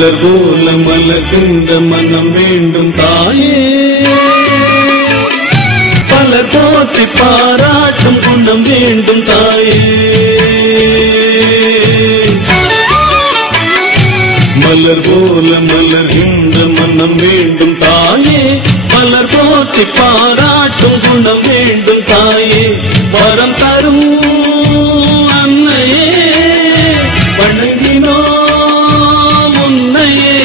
மலர் போல மலர்கின்ற மனம் வேண்டும் தாயே, பலர் போற்றி பாராட்டும் குணம் வேண்டும் தாயே. மலர் போல மலர்கின்ற மனம் வேண்டும் தாயே, பலர் போற்றி பாராட்டும் குணம் வேண்டும் தாயே. வரம் தரும் அன்னையே வணங்கினோம் உன்னையே,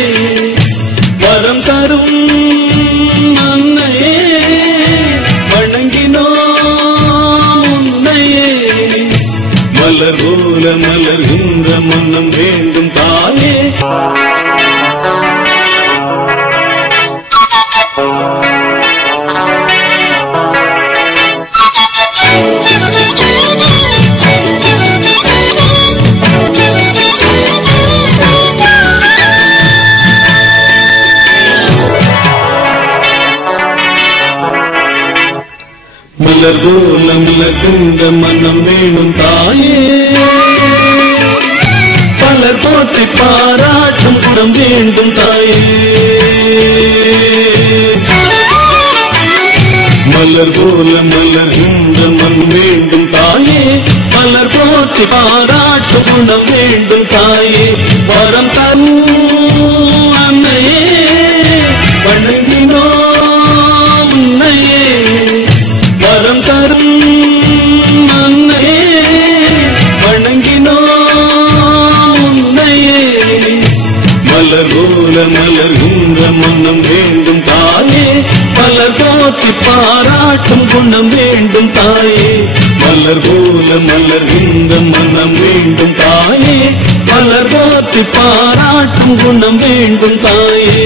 வரம் தரும் அன்னையே வணங்கினோம் உன்னையே. மலர் போல மலர்கின்ற மனம் வேண்டும் தாயே. மலர் போல மலர்கின்ற மனம் வேணும் தாயே, பலர் போற்றி பாராட்டும் குணம் வேண்டும் தாயே. மலர் போல மலர்கின்ற மனம் வேண்டும் தாயே, பலர் போற்றி பாராட்டும் குணம் வேண்டும் தாயே. வரம் தரும் அன்னையே வணங்கினோம் உன்னையே, வரம் தரும் அன்னையே வணங்கினோம் உன்னையே. மலர் போல மலர்கின்ற மனம் வேண்டும் தாயே, பலர் போற்றி பாராட்டும் குணம் வேண்டும் தாயே. மலர் போல மலர்கின்ற மனம் வேண்டும் தாயே, பலர் போற்றி பாராட்டும் குணம் வேண்டும் தாயே.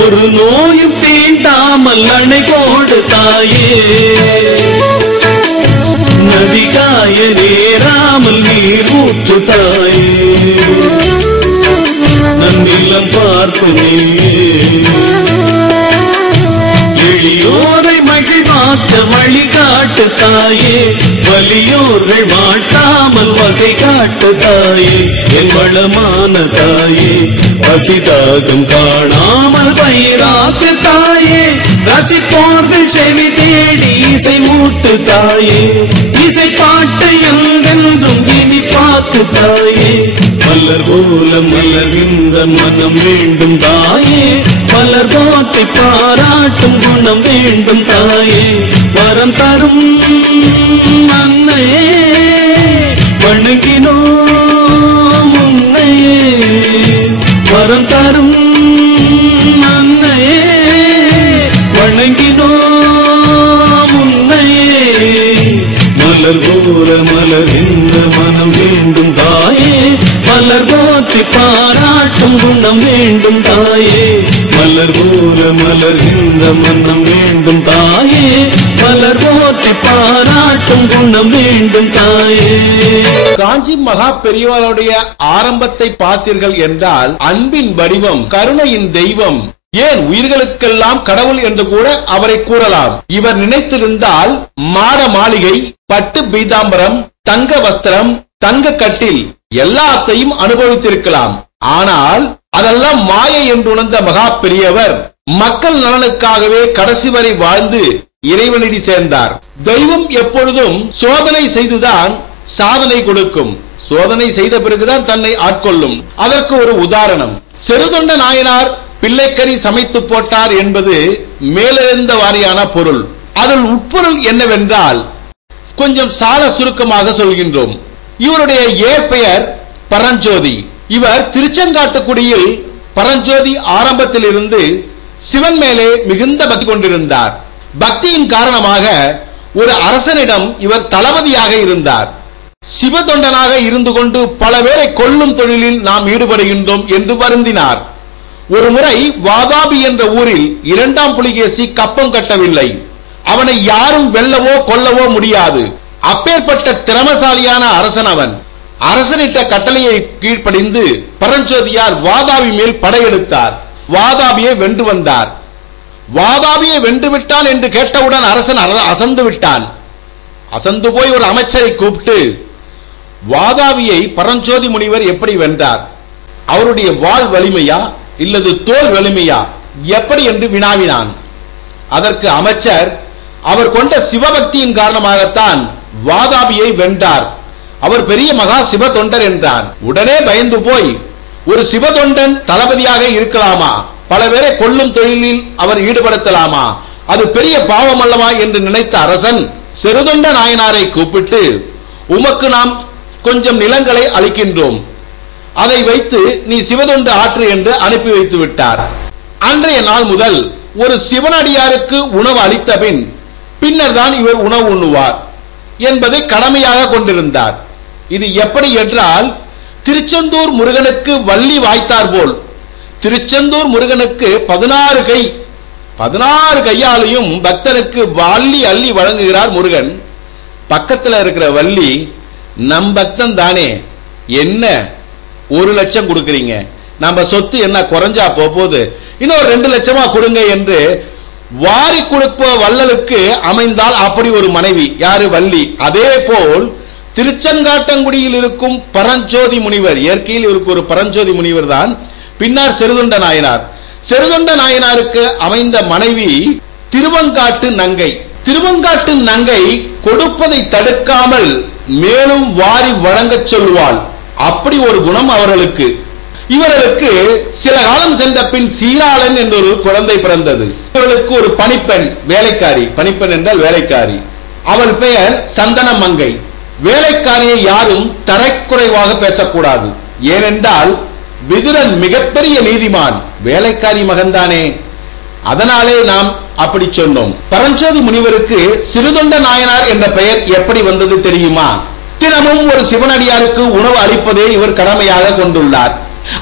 ஒரு நோயும் தீண்டாமல் அணை போடு தாயே, நதி காய நேராமல் நீர் ஊற்று தாயே. நன்னிலம் பார்த்து நீயே எளியோரை மகிழ்வாக்க வழிகாட்டு தாயே, வலியோர்கள் மாட்டாமல் வகை காட்டு தாயே. என் வளமான தாயே, பசிதாகம் காணாமல் பயிராக்கு தாயே, ரசிப்போர்கள் செவி தேடி இசை மூட்டு தாயே. இசை பாட்டு எங்கென்றும் இனி பார்த்து தாயே. மலர் போல மலர்கின்ற மனம் வேண்டும் தாயே, மலர் போற்றி பாராட்டும் குணம் வேண்டும் தாயே. வரம் தரும் அன்னையே வணங்கினோம் உன்னையே, வரம் தரும் அன்னையே வணங்கினோம் உன்னையே. மலர் போல மலர்கின்ற மனம் வேண்டும் தாயே, மலர் போற்றி பாராட்டும் குணம் வேண்டும் தாயே. மலர் போல மலர்கின்ற மனம் வேண்டும் தாயே, மலர் போற்றி பாராட்டும் குணம் வேண்டும் தாயே. காஞ்சி மகா பெரியவருடைய ஆரம்பத்தை பார்த்தீர்கள் என்றால் அன்பின் வடிவம், கருணையின் தெய்வம், ஏன் உயிர்களுக்கெல்லாம் கடவுள் என்று கூட அவரை கூறலாம். இவர் நினைத்திருந்தால் மாட மாளிகை, பட்டு பீதாம்பரம், தங்க வஸ்திரம், தங்க கட்டில் எல்லாத்தையும் அனுபவித்திருக்கலாம். ஆனால் அதெல்லாம் மாயை என்று உணர்ந்த மகா பெரியவர் மக்கள் நலனுக்காகவே கடைசி வரை வாழ்ந்து இறைவனடி சேர்ந்தார். தெய்வம் எப்பொழுதும் சோதனை செய்துதான் சாதனை கொடுக்கும். சோதனை செய்த பிறகுதான் தன்னை ஆட்கொள்ளும். அதற்கு ஒரு உதாரணம், செருதொண்ட நாயனார் பிள்ளைக்கறி சமைத்து போட்டார் என்பது மேலெழுந்த வாரியான பொருள். அதில் உட்பொருள் என்னவென்றால் கொஞ்சம் சால சுருக்கமாக சொல்கின்றோம். இவருடைய இயற்பெயர் பரஞ்சோதி. இவர் திருச்செங்காட்டுக்குடியில் பரஞ்சோதி ஆரம்பத்தில் இருந்து சிவன் மேலே மிகுந்த பக்தி கொண்டிருந்தார். பக்தியின் காரணமாக ஒரு அரசனிடம் இவர் தளபதியாக இருந்தார். சிவதொண்டனாக இருந்து கொண்டு பல பேரை கொல்லும் தொழிலில் நாம் ஈடுபடுகின்றோம் என்று வருந்தினார். ஒரு முறை வாதாபி என்ற ஊரில் இரண்டாம் புலிகேசி கப்பம் கட்டவில்லை. அவனை யாரும் வெல்லவோ கொல்லவோ முடியாது. அப்பேற்பட்ட திறமசாலியான அரசன் அவன். அரசனிட்ட கட்டளையை கீழ்ப்படிந்து பரஞ்சோதியார் வாதாபி மேல் படையெடுத்தார். வாதாபியை வென்று வந்தார். வாதாபியை வென்று விட்டான் என்று கேட்டவுடன் அரசன் அசந்து விட்டான். அசந்து போய் ஒரு அமைச்சரை கூப்பிட்டு வாதாபியை பரஞ்சோதி முனிவர் எப்படி வென்றார், அவருடைய வாள் வலிமையா இல்லது தோல் வலிமையா எப்படி என்று வினாவினான். அதற்கு அமைச்சர் அவர் கொண்ட சிவபக்தியின் காரணமாகத்தான் வாதாபியை வென்றார், அவர் பெரிய மகா சிவ தொண்டர் என்றான். உடனே பயந்து போய் ஒரு சிவதொண்டன் தளபதியாக இருக்கலாமா, பல பேரை கொல்லும் தொழிலில் அவர் ஈடுபடுத்தலாமா, அது பெரிய பாவம் அல்லவா என்று நினைத்த அரசன் சிறுதொண்ட நாயனாரை கூப்பிட்டு உமக்கு நாம் கொஞ்சம் நிலங்களை அளிக்கின்றோம், அதை வைத்து நீ சிவதொண்டு ஆற்று என்று அனுப்பி வைத்து விட்டார். அன்றைய நாள் முதல் ஒரு சிவனடியாருக்கு உணவு அளித்த பின்னர் தான் இவர் உணவு உண்ணுவார் என்பதை கடமையாக கொண்டிருந்தார். இது எப்படி என்றால், திருச்செந்தூர் முருகனுக்கு வள்ளி வாய்த்தார் போல் திருச்செந்தூர் முருகனுக்கு 16 கையாலையும் பக்தனுக்கு வள்ளி அள்ளி வழங்குகிறார் முருகன். பக்கத்தில் இருக்கிற வள்ளி நம் பக்தன் தானே, என்ன 1 லட்சம் கொடுக்கிறீங்க, நம்ம சொத்து என்ன குறைஞ்சா போகுது, இன்னொரு 2 லட்சமா கொடுங்க என்று வாரி கொடுப்ப வள்ளலுக்கு அமைந்தால் அப்படி ஒரு மனைவி யாரு, வள்ளி. அதே போல் திருச்செங்காட்டங்குடியில் இருக்கும் பரஞ்சோதி முனிவர், இயற்கையில் இருக்கும் ஒரு பரஞ்சோதி முனிவர் தான் பின்னர் செருதொண்ட நாயனார். செருதொண்ட நாயனாருக்கு அமைந்த மனைவி திருவங்காட்டு நங்கை. திருவங்காட்டு நங்கை கொடுப்பதை தடுக்காமல் மேலும் வாரி வழங்க சொல்வாள். அப்படி ஒரு குணம் அவர்களுக்கு. இவர்களுக்கு சில காலம் சென்ற பின் சீராளன் என்ற ஒரு குழந்தை பிறந்தது. இவர்களுக்கு ஒரு பணிப்பெண் வேலைக்காரி, பணிப்பெண் என்றால் வேலைக்காரி, அவள் பெயர் சந்தன மங்கை. வேலைக்காரியை யாரும் தரைக்குறைவாக பேசக்கூடாது, ஏனென்றால் விதுரன் மிகப்பெரிய நீதிமான், வேலைக்காரி மகன்தானே, அதனாலே நாம் அப்படி சொன்னோம். பரஞ்சோதி முனிவருக்கு சிறுதொண்ட நாயனார் என்ற பெயர் எப்படி வந்தது தெரியுமா? தினமும் ஒரு சிவனடியாருக்கு உணவு அளிப்பதே இவர் கடமையாக கொண்டுள்ளார்.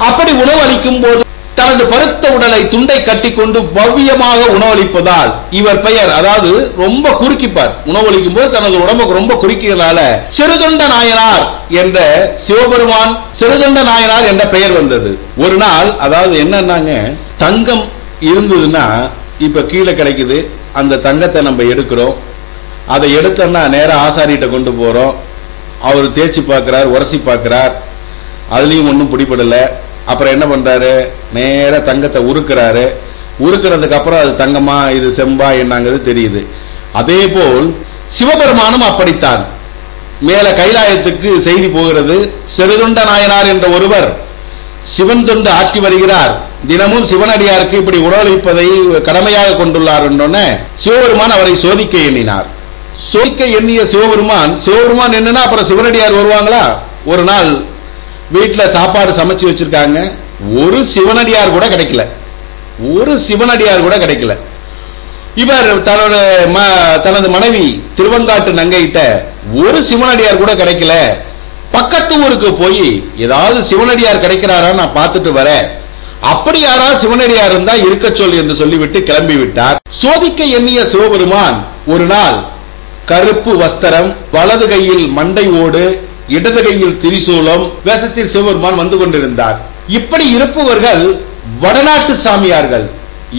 அப்படி உணவு அளிக்கும் போது தனது பருத்த உடலை துண்டை கட்டி கொண்டு பவ்யமாக உணவளிப்பதால் இவர் பெயர், அதாவது ரொம்ப குறுக்கிப்பார், உணவளிக்கும் போது தனது உடம்புக்கு ரொம்ப குறுக்கிறதால சிறுதொண்ட நாயனார் என்ற சிவபெருமான் சிறுதொண்ட நாயனார் என்ற பெயர் வந்தது. ஒரு நாள், அதாவது என்னன்னாங்க, தங்கம் இருந்ததுன்னா இப்ப கீழே கிடைக்குது, அந்த தங்கத்தை நம்ம எடுக்கிறோம், அதை எடுத்தோம்னா நேர ஆசாரிட்ட கொண்டு போறோம், அவர் தேய்ச்சி பார்க்கிறார், உரசி பார்க்கிறார், அதுலயும் ஒன்றும் பிடிபடல. அப்புறம் என்ன பண்றாரு, நேர தங்கத்தை உருக்குறாரு. உருக்குறதுக்கு அப்புறம் அது தங்கமா இது செம்பா என்னங்கிறது தெரியுது. அதே போல் சிவபெருமானும் அப்படித்தான். மேல கைலாயத்துக்கு செய்தி போகிறது, செருதொண்ட நாயனார் என்ற ஒருவர் சிவன் தொண்டு ஆற்றி வருகிறார், தினமும் சிவனடியாருக்கு இப்படி உணவளிப்பதை கடமையாக கொண்டுள்ளார் என்றோன்னே சிவபெருமான் அவரை சோதிக்க எண்ணினார். சோதிக்க எண்ணிய சிவபெருமான் என்னன்னா அப்புறம் சிவனடியார் வருவாங்களா? ஒரு நாள் வீட்டுல சாப்பாடு சமைச்சு வச்சிருக்காங்க, ஒரு சிவனடியார் கூட கிடைக்கல, ஒரு சிவனடியார் கூட கிடைக்கல. இவர் தனது மனைவி திருவங்காட்டு நங்கையிட்ட ஒரு சிவனடியார் கூட கிடைக்கல, பக்கத்து ஊருக்கு போய் ஏதாவது சிவனடியார் கிடைக்கிறாரா நான் பார்த்துட்டு வரேன், அப்படி யாராவது சிவனடியார் இருந்தா இருக்க சொல் என்று சொல்லிவிட்டு கிளம்பி விட்டார். சோதிக்க எண்ணிய சிவபெருமான் ஒரு நாள் கருப்பு வஸ்திரம், வலது கையில் மண்டை ஓடு, இடது கையில் திரிசூலம் வேஷத்தில் சிவபெருமான் வந்து கொண்டிருந்தார். இப்படி இருப்பவர்கள் வடநாட்டு சாமியார்கள்.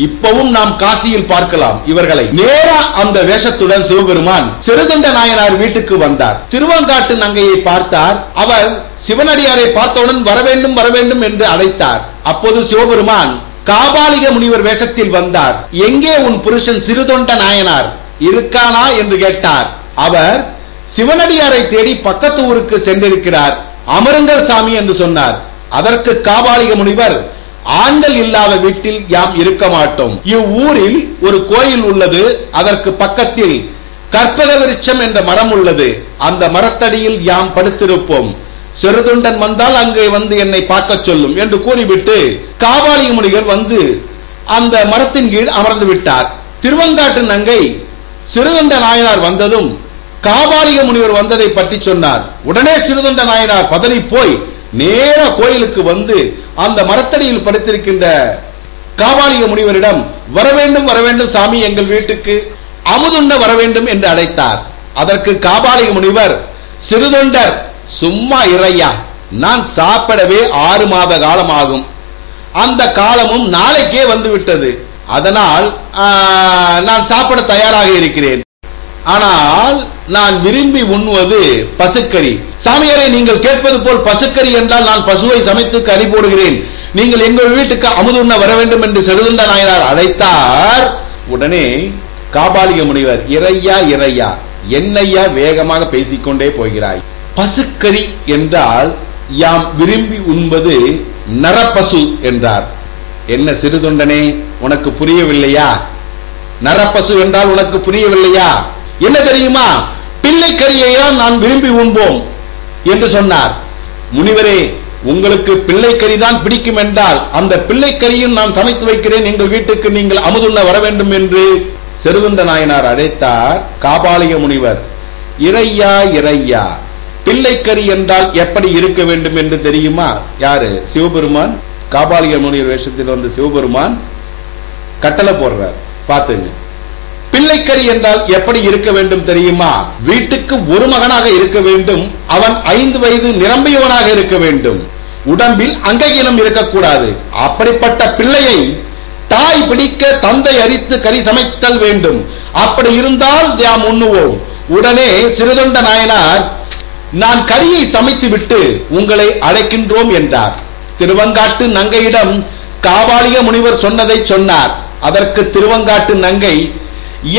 இப்பவும் நாம் காசியில் பார்க்கலாம் இவர்களை. நேரா அந்த வேஷத்துடன் சிவபெருமான் சிறுதொண்ட நாயனார் வீட்டுக்கு வந்தார். திருவங்காட்டு நங்கையை பார்த்தார். அவர் சிவனடியாரை பார்த்தவுடன் வரவேண்டும் வரவேண்டும் என்று அழைத்தார். அப்போது சிவபெருமான் காபாலிக முனிவர் வேஷத்தில் வந்தார். எங்கே உன் புருஷன் சிறுதொண்ட நாயனார் இருக்கானா என்று கேட்டார். அவர் சிவனடியாரை தேடி பக்கத்து ஊருக்கு சென்றிருக்கிறார், அமருங்கள் சாமி என்று சொன்னார். அதற்கு காபாலிக முனிவர், ஆண்கள் இல்லாத வீட்டில் யாம் இருக்க மாட்டோம், இவ்வூரில் ஒரு கோயில் உள்ளது, அதற்கு பக்கத்தில் கற்பக விருட்சம் என்ற மரம் உள்ளது, அந்த மரத்தடியில் யாம் படுத்திருப்போம், சிறுதொண்டன் வந்தால் அங்கே வந்து என்னை பார்க்க சொல்லும் என்று கூறிவிட்டு காபாலிக முனிவர் வந்து அந்த மரத்தின் கீழ் அமர்ந்து விட்டார். திருவங்காட்டு நங்கை சிறுதொண்ட நாயனார் வந்ததும் காபாலிக முனிவர் வந்ததை பற்றி சொன்னார். உடனே சிறுதொண்ட நாயனார் பதறி போய் நேர கோயிலுக்கு வந்து அந்த மரத்தடியில் படுத்திருக்கின்ற காபாலிக முனிவரிடம் வர வேண்டும் சாமி, எங்கள் வீட்டுக்கு அமுதுண்ண வர வேண்டும் என்று அழைத்தார். அதற்கு காபாலிக முனிவர், சிறுதொண்டர் சும்மா இறையா, நான் சாப்பிடவே 6 மாத காலம் ஆகும், அந்த காலமும் நாளைக்கே வந்து விட்டது, அதனால் நான் சாப்பிட தயாராக இருக்கிறேன். ஆனால் நான் விரும்பி உண்ணுவது பசுக்கறி. சாமியாரே, நீங்கள் கேட்பது போல் பசுக்கறி என்றால் நான் பசுவை சமைத்து கறி போடுகிறேன், நீங்கள் எங்கள் வீட்டுக்கு அமுதுண்ண வர வேண்டும் என்று சிறுதொண்ட நாயனார் அழைத்தார். உடனே காபாலிக முனிவர், இறையா இறையா, என்னையா வேகமாக பேசிக்கொண்டே போகிறாய், பசுக்கறி என்றால் யாம் விரும்பி உண்பது நரப்பசு என்றார். என்ன சிறுதொண்டனே, உனக்கு புரியவில்லையா? நரப்பசு என்றால் உனக்கு புரியவில்லையா? என்ன தெரியுமா, பிள்ளைக்கறியையா நான் விரும்பி உண்போம் என்று சொன்னார். முனிவரே, உங்களுக்கு பிள்ளைக்கறி தான் பிடிக்கும் என்றால் அந்த பிள்ளைக்கறியும் நான் சமைத்து வைக்கிறேன், எங்கள் வீட்டுக்கு நீங்கள் அமுதுண்ண வர வேண்டும் என்று சிறுதொண்ட நாயனார் அழைத்தார். காபாலிக முனிவர், இறையா இறையா, பிள்ளைக்கறி என்றால் எப்படி இருக்க வேண்டும் என்று தெரியுமா? யாரு? சிவபெருமான். காபாலிக முனிவர் வேஷத்தில் வந்து சிவபெருமான் கட்டளை போடுறார், பாத்துங்க. பிள்ளைக்கறி என்றால் எப்படி இருக்க வேண்டும் தெரியுமா? வீட்டுக்கு ஒரு மகனாக இருக்க வேண்டும், அவன் 5 வயது நிரம்பியவனாக இருக்க வேண்டும், உடம்பில் அங்ககீனம் இருக்கக்கூடாது. அப்படிப்பட்ட பிள்ளையை தாய் பிடிக்க தந்தை அரித்து கறி சமைத்தல் வேண்டும், அப்படி இருந்தால் நாம் உண்ணுவோம். உடனே சிறுதொண்ட நாயனார், நான் கறியை சமைத்து விட்டு உங்களை அழைக்கின்றோம் என்றார். திருவங்காட்டு நங்கையிடம் காபாலிக முனிவர் சொன்னதை சொன்னார். அதற்கு திருவங்காட்டு நங்கை,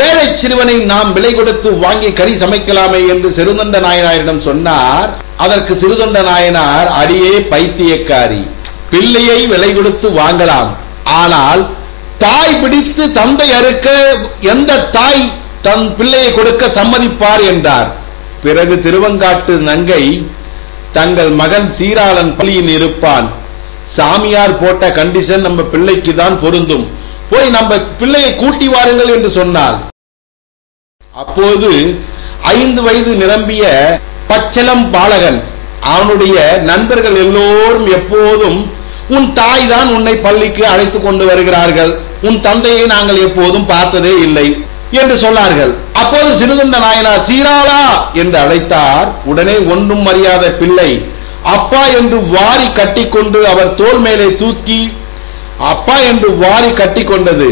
ஏழை சிறுவனை நாம் விலை கொடுத்து வாங்கி கறி சமைக்கலாமே என்று சிறுதொண்ட நாயனாரிடம் சொன்னார். அதற்கு சிறுதொண்ட நாயனார், அடியே பைத்தியக்காரி, பிள்ளையை விலை கொடுத்து வாங்கலாம், ஆனால் தாய் பிடித்து தந்தை அறுக்க எந்த தாய் தன் பிள்ளையை கொடுக்க சம்மதிப்பார் என்றார். பிறகு திருவங்காட்டு நங்கை, தங்கள் மகன் சீராளன் பள்ளியில் இருப்பான், சாமியார் போட்ட கண்டிஷன் நம்ம பிள்ளைக்கு தான் பொருந்தும், போய் நம்ம பிள்ளையை கூட்டி வாருங்கள் என்று சொன்னார். அப்போது 5 வயது நிரம்பிய பச்சளம் பாலகன், அவனுடைய நண்பர்கள் எல்லோரும் எப்போதும், உன் தாய் தான் உன்னை பள்ளிக்கு அழைத்துக் கொண்டு வருகிறார்கள், உன் தந்தையை நாங்கள் எப்போதும் பார்த்ததே இல்லை என்று சொன்னார்கள். அப்போது சிறுதொண்ட நாயனார் சீராளா என்று அழைத்தார். உடனே ஒன்றும் அறியாத பிள்ளை அப்பா என்று வாரி கட்டிக்கொண்டு அவர் தோள் மேலே தூக்கி அப்பா என்று வாரி கட்டி கொண்டது.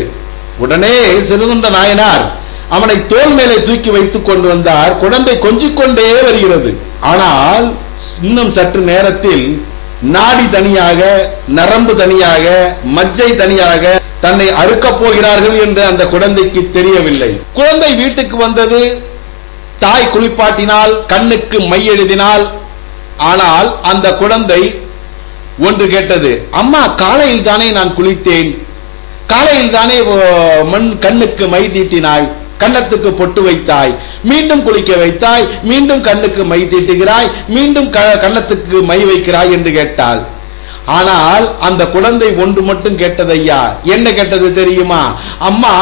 உடனே சிறுதொண்ட நாயனார் அவனை தோள் மேலே தூக்கி வைத்துக் கொண்டு வந்தார். குழந்தை கொஞ்சிக் கொண்டே வருகிறது. ஆனால் இன்னும் சற்று நேரத்தில் நாடி தனியாக, நரம்பு தனியாக, மஜ்ஜை தனியாக தன்னை அறுக்கப் போகிறார்கள் என்று அந்த குழந்தைக்கு தெரியவில்லை. குழந்தை வீட்டுக்கு வந்தது. தாய் குளிப்பாட்டினால், கண்ணுக்கு மை எழுதினால். ஆனால் அந்த குழந்தை ஒன்று கேட்டது, அம்மா காலையில் தானே நான் குளித்தேன், காலையில் தானே கண்ணுக்கு மை தீட்டினாய், கன்னத்துக்கு பொட்டு வைத்தாய், மீண்டும் குளிக்க வைத்தாய், மீண்டும் கண்ணுக்கு மை தீட்டுகிறாய், மீண்டும் கன்னத்துக்கு மை வைக்கிறாய் என்று கேட்டாள். ஆனால் அந்த குழந்தை ஒன்று மட்டும் கேட்டது. ஐயா, என்ன கேட்டது தெரியுமா? அம்மா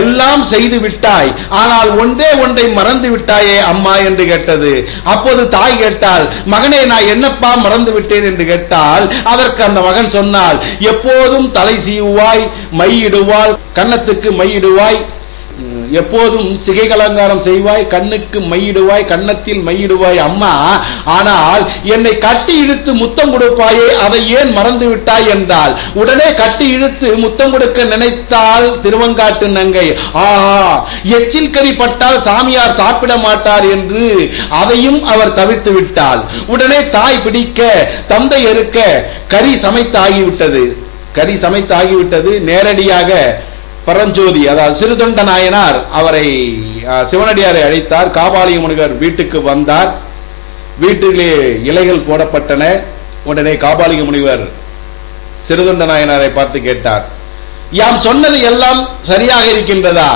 எல்லாம் செய்து விட்டாய், ஆனால் ஒன்றே ஒன்றை மறந்து விட்டாயே அம்மா என்று கேட்டது. அப்போது தாய் கேட்டாள், மகனே நான் என்னப்பா மறந்து விட்டேன் என்று கேட்டால், அதற்கு அந்த மகன் சொன்னால், எப்போதும் தலை சீவுவாய், மையிடுவாள், கன்னத்துக்கு மையிடுவாய், எப்போதும் சிகை அலங்காரம் செய்வாய், கண்ணுக்கு மையிடுவாய், கன்னத்தில் மையிடுவாய் அம்மா, ஆனால் என்னை கட்டி இழுத்து முத்தம் கொடுப்பாயே, அதை ஏன் மறந்து விட்டாய் என்றால். உடனே கட்டி இழுத்து முத்தம் கொடுக்க நினைத்தால் திருவங்காட்டு நங்கை, ஆஹா, எச்சில் கறி பட்டால் சாமியார் சாப்பிட மாட்டார் என்று அதையும் அவர் தவிர்த்து விட்டாள். உடனே தாய் பிடிக்க, தந்தை அறுக்க கறி சமைத்தாகிவிட்டது. கறி சமைத்தாகிவிட்டது. நேரடியாக பரஞ்சோதி, அதாவது சிறுதொண்ட நாயனார் அவரை சிவனடியாரை அழைத்தார். காபாலிக முனிவர் வீட்டுக்கு வந்தார். வீட்டிலே இலைகள் போடப்பட்டன. உடனே காபாலிக முனிவர் சிறுதொண்ட நாயனாரை பார்த்து கேட்டார், யாம் சொன்னது எல்லாம் சரியாக இருக்கின்றதா?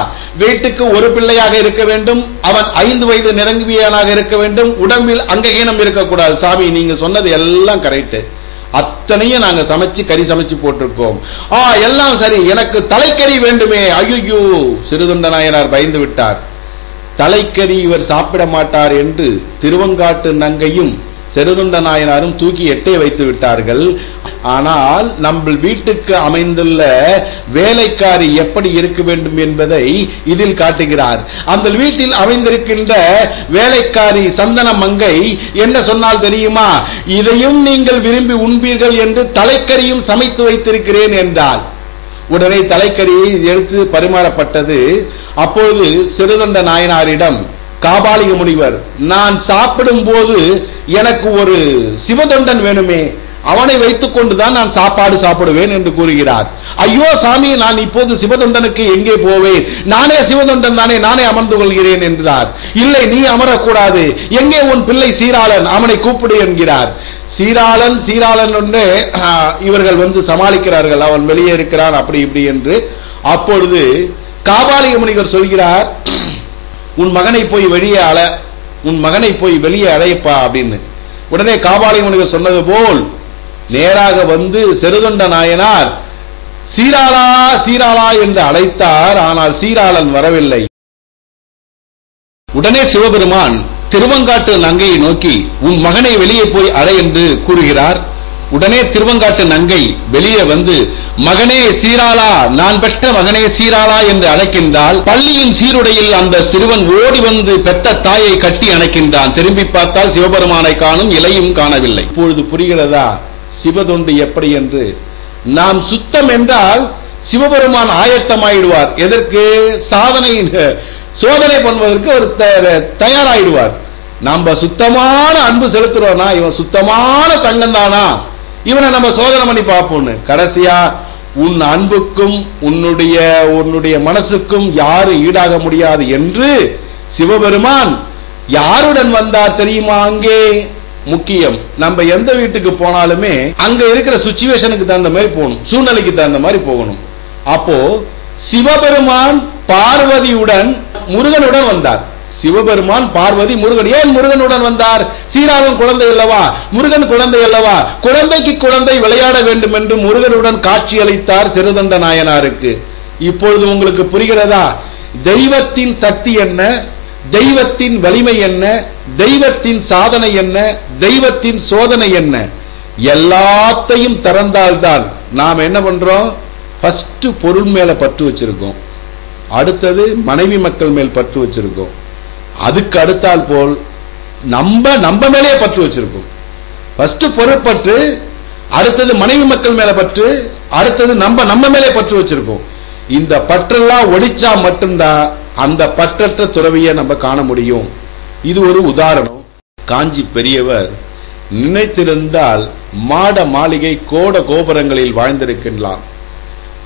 வீட்டுக்கு ஒரு பிள்ளையாக இருக்க வேண்டும், அவன் 5 வயது நிரம்பியவனாக இருக்க வேண்டும், உடம்பில் அங்ககீனம் இருக்கக்கூடாது. சாமி, நீங்க சொன்னது எல்லாம் கரெக்ட், அத்தனையும் நாங்க சமைச்சு கறி சமைச்சு போட்டிருக்கோம். எல்லாம் சரி, எனக்கு தலைக்கறி வேண்டுமே. ஐயோ, சிறுதொண்ட நாயனார் பயந்து விட்டார். தலைக்கறி இவர் சாப்பிட மாட்டார் என்று திருவங்காட்டு நங்கையும் செருதுண்ட நாயனாரும் தூக்கி எட்டே வைத்து விட்டார்கள். ஆனால் நம்ம வீட்டுக்கு அமைந்துள்ள வேலைக்காரி எப்படி இருக்க வேண்டும் என்பதை இதில் காட்டுகிறார். அந்த வீட்டில் அமைந்திருக்கின்ற வேலைக்காரி சந்தன மங்கை என்ன சொன்னால் தெரியுமா? இதையும் நீங்கள் விரும்பி உண்பீர்கள் என்று தலைக்கறியும் சமைத்து வைத்திருக்கிறேன் என்றால் உடனே தலைக்கறியை எடுத்து பரிமாறப்பட்டது. அப்போது செருதண்ட நாயனாரிடம் காபாலிக முனிவர், நான் சாப்பிடும் போது எனக்கு ஒரு சிவதொண்டன் வேணுமே, அவனை வைத்துக் கொண்டுதான் நான் சாப்பாடு சாப்பிடுவேன் என்று கூறுகிறார். ஐயோ சாமி, நான் இப்போது சிவதொண்டனுக்கு எங்கே போவேன்? நானே சிவதொண்டன் தானே, நானே அமர்ந்து கொள்கிறேன் என்றார். இல்லை, நீ அமரக்கூடாது, எங்கே உன் பிள்ளை சீராளன், அவனை கூப்பிடு என்கிறார். சீராளன் சீராளன் ஒன்று இவர்கள் வந்து சமாளிக்கிறார்கள், அவன் வெளியே இருக்கிறான் அப்படி இப்படி என்று. அப்பொழுது காபாலிக முனிவர் சொல்கிறார், உன் மகனை போய் வெளியே உன் மகனை போய் வெளியே அழைப்பா அப்படின்னு. உடனே காபாலிக முனிவர் சொன்னது போல் நேராக வந்து செருதொண்ட நாயனார் சீராளா சீராளா என்று அழைத்தார். ஆனால் சீராளன் வரவில்லை. உடனே சிவபெருமான் திருவங்காட்டு நங்கையை நோக்கி உன் மகனை வெளியே போய் அறை என்று கூறுகிறார். உடனே திருவங்காட்டு நங்கை வெளியே வந்து மகனே சீராளா, நான் பெற்ற மகனே சீராளா என்று அழைக்கின்றால் பள்ளியின் சீருடையில் அந்த சிறுவன் ஓடி வந்து பெத்த தாயை கட்டி அணைக்கின்றான். திரும்பி பார்த்தால் சிவபெருமானை காணும், இலையும் காணவில்லை. இப்பொழுது புரிகிறதா சிவதொண்டு எப்படி என்று? நாம் சுத்தம் என்றால் சிவபெருமான் ஆயத்தமாயிடுவார். எதற்கு? சோதனை பண்ணுவதற்கு ஒரு தயாராயிடுவார். நம்ம சுத்தமான அன்பு செலுத்துறோம்னா இவன் சுத்தமான தங்கம் தானா, இவனை நம்ம சோதனை பண்ணி பார்ப்போம்னு. கடைசியா உன் அன்புக்கும் உன்னுடைய மனசுக்கும் யாரு ஈடாக முடியாது என்று சிவபெருமான் யாருடன் வந்தார் தெரியுமா? அங்கே முக்கியம், நம்ம எந்த வீட்டுக்கு போனாலுமே அங்க இருக்கிற சிச்சுவேஷனுக்கு தகுந்த மாதிரி போகணும், சூழ்நிலைக்கு தகுந்த மாதிரி போகணும். அப்போ சிவபெருமான் பார்வதியுடன் முருகனுடன் வந்தார். சிவபெருமான் பார்வதி முருகன். ஏன் முருகனுடன் வந்தார்? சீராளன் குழந்தை அல்லவா, முருகன் குழந்தை அல்லவா, குழந்தைக்கு குழந்தை விளையாட வேண்டும் என்று முருகனுடன் காட்சி அளித்தார் செருதண்ட நாயனாருக்கு. இப்பொழுது உங்களுக்கு புரிகிறதா தெய்வத்தின் சக்தி என்ன, தெய்வத்தின் வலிமை என்ன, தெய்வத்தின் சாதனை என்ன, தெய்வத்தின் சோதனை என்ன? எல்லாத்தையும் திறந்தால்தான் நாம் என்ன பண்றோம்? ஃபர்ஸ்ட் பொருள் மேல பற்று வச்சிருக்கோம், அடுத்தது மனைவி மக்கள் மேல் பற்று வச்சிருக்கோம், அதுக்கு அடுத்தால் போல் நம்ம மேலே பற்று வச்சிருக்கோம். ஃபர்ஸ்ட் பொருட்பற்று, அடுத்தது மனைவி மக்கள் மேல பற்று, அடுத்தது நம்ம மேலே பற்று வச்சிருக்கோம். இந்த பற்றெல்லாம் ஒடிச்சா மட்டும்தான் அந்த பற்றற்ற துறவியை நம்ம காண முடியும். இது ஒரு உதாரணம். காஞ்சி பெரியவர் நினைத்திருந்தால் மாட மாளிகை கோட கோபுரங்களில் வாழ்ந்திருக்கலாம்.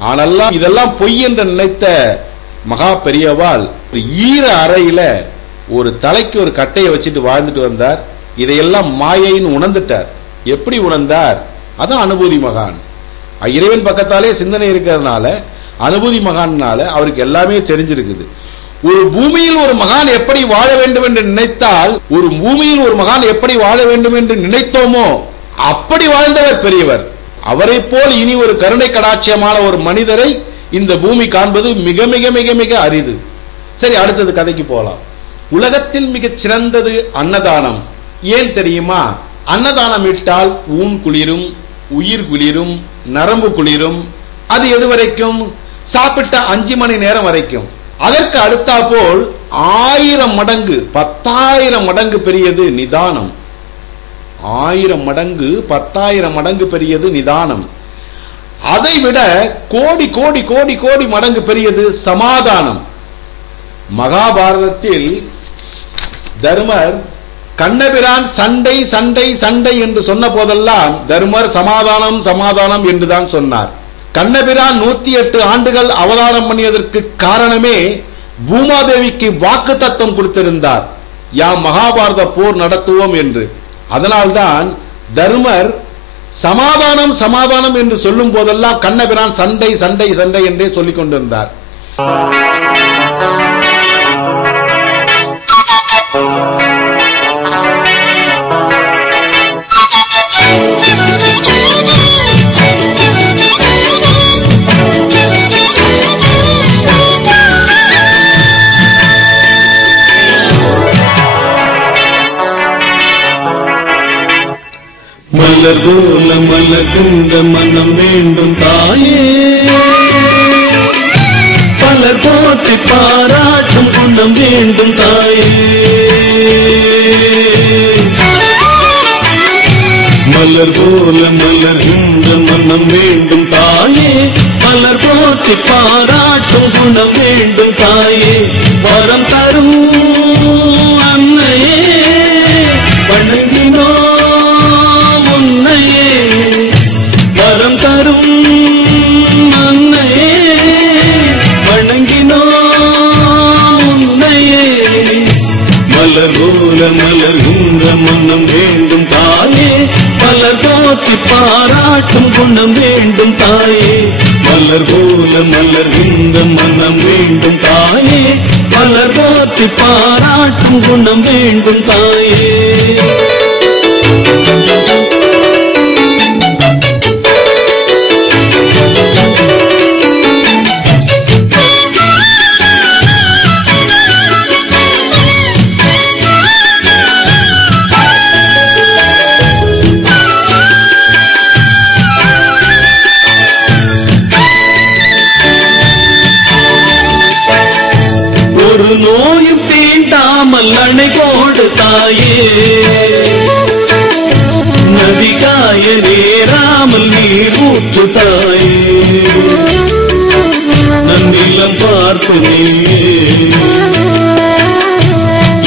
ஆனால் இதெல்லாம் பொய் என்று நினைத்த மகா பெரியவாள் ஈர அறையில ஒரு தலைக்கு ஒரு கட்டையை வச்சுட்டு வாழ்ந்துட்டு வந்தார். இதையெல்லாம் மாயைன்னு உணர்ந்துட்டார். எப்படி உணர்ந்தார்? அதான் அனுபூதி மகான். இறைவன் பக்கத்தாலே சிந்தனை இருக்கிறதுனால அனுபூதி மகான்னால அவருக்கு எல்லாமே தெரிஞ்சிருக்குது. ஒரு பூமியில் ஒரு மகான் எப்படி வாழ வேண்டும் என்று நினைத்தால், ஒரு பூமியில் ஒரு மகான் எப்படி வாழ வேண்டும் என்று நினைத்தோமோ அப்படி வாழ்ந்தவர் பெரியவர். அவரை போல் இனி ஒரு கருணை கடாட்சியமான ஒரு மனிதரை இந்த பூமி காண்பது மிக மிக மிக மிக அரிது. சரி, அடுத்தது கதைக்கு போலாம். உலகத்தில் மிகச் சிறந்தது அன்னதானம். ஏன் தெரியுமா? அன்னதானம் இட்டால் ஊன் குளிரும், உயிர் குளிரும், நரம்பு குளிரும். அது எது வரைக்கும்? சாப்பிட்ட 5 மணி நேரம் வரைக்கும். அதற்கு அடுத்தா போல் 1000 மடங்கு 10,000 மடங்கு பெரியது நிதானம். 1000 மடங்கு 10,000 மடங்கு பெரியது நிதானம். அதைவிட கோடி கோடி கோடி கோடி மடங்கு பெரியது சமாதானம். மகாபாரதத்தில் தர்மர் கண்ணபிரான் சண்டை சண்டை சண்டை என்று சொன்ன போதெல்லாம் தர்மர் சமாதானம் சமாதானம் என்றுதான் சொன்னார். கண்ணபிரான் 108 ஆண்டுகள் அவதாரம் பண்ணியதற்கு காரணமே பூமாதேவிக்கு வாக்கு தத்துவம் கொடுத்திருந்தார், யாம் மகாபாரத போர் நடத்துவோம் என்று. அதனால்தான் தர்மர் சமாதானம் சமாதானம் என்று சொல்லும் போதெல்லாம் கண்ணபிரான் சண்டை சண்டை சண்டை என்றே சொல்லிக் கொண்டிருந்தார். மலர் போல மலர்கின்ற மனம் வேண்டும் தாயே பலர் போற்றி பாராட்டும் குணம் வேண்டும் தாயே மலர் போல மலர்கின்ற மனம் வேண்டும் தாயே மலர் போற்றி பாராட்டும் குணம் வேண்டும் தாயே வரம் தரும் அன்னையே வணங்கினோம் உன்னையே வரம் தரும் அன்னையே வணங்கினோம் உன்னையே மலர் போல மலர்கின்ற மனம் வேண்டும் தாயே மலர் போற்றி பாராட்டும் குணம் வேண்டும் தாயே மலர் போல மலர்கின்ற மனம் வேண்டும் தாயே மலர் போற்றி பாராட்டும் குணம் வேண்டும் தாயே நோயும் தீண்டாமல் அணை கோடு தாயே நதி காய நேராமல் நீர் ஊற்று தாயே நன்னிலம் பார்த்து நீயே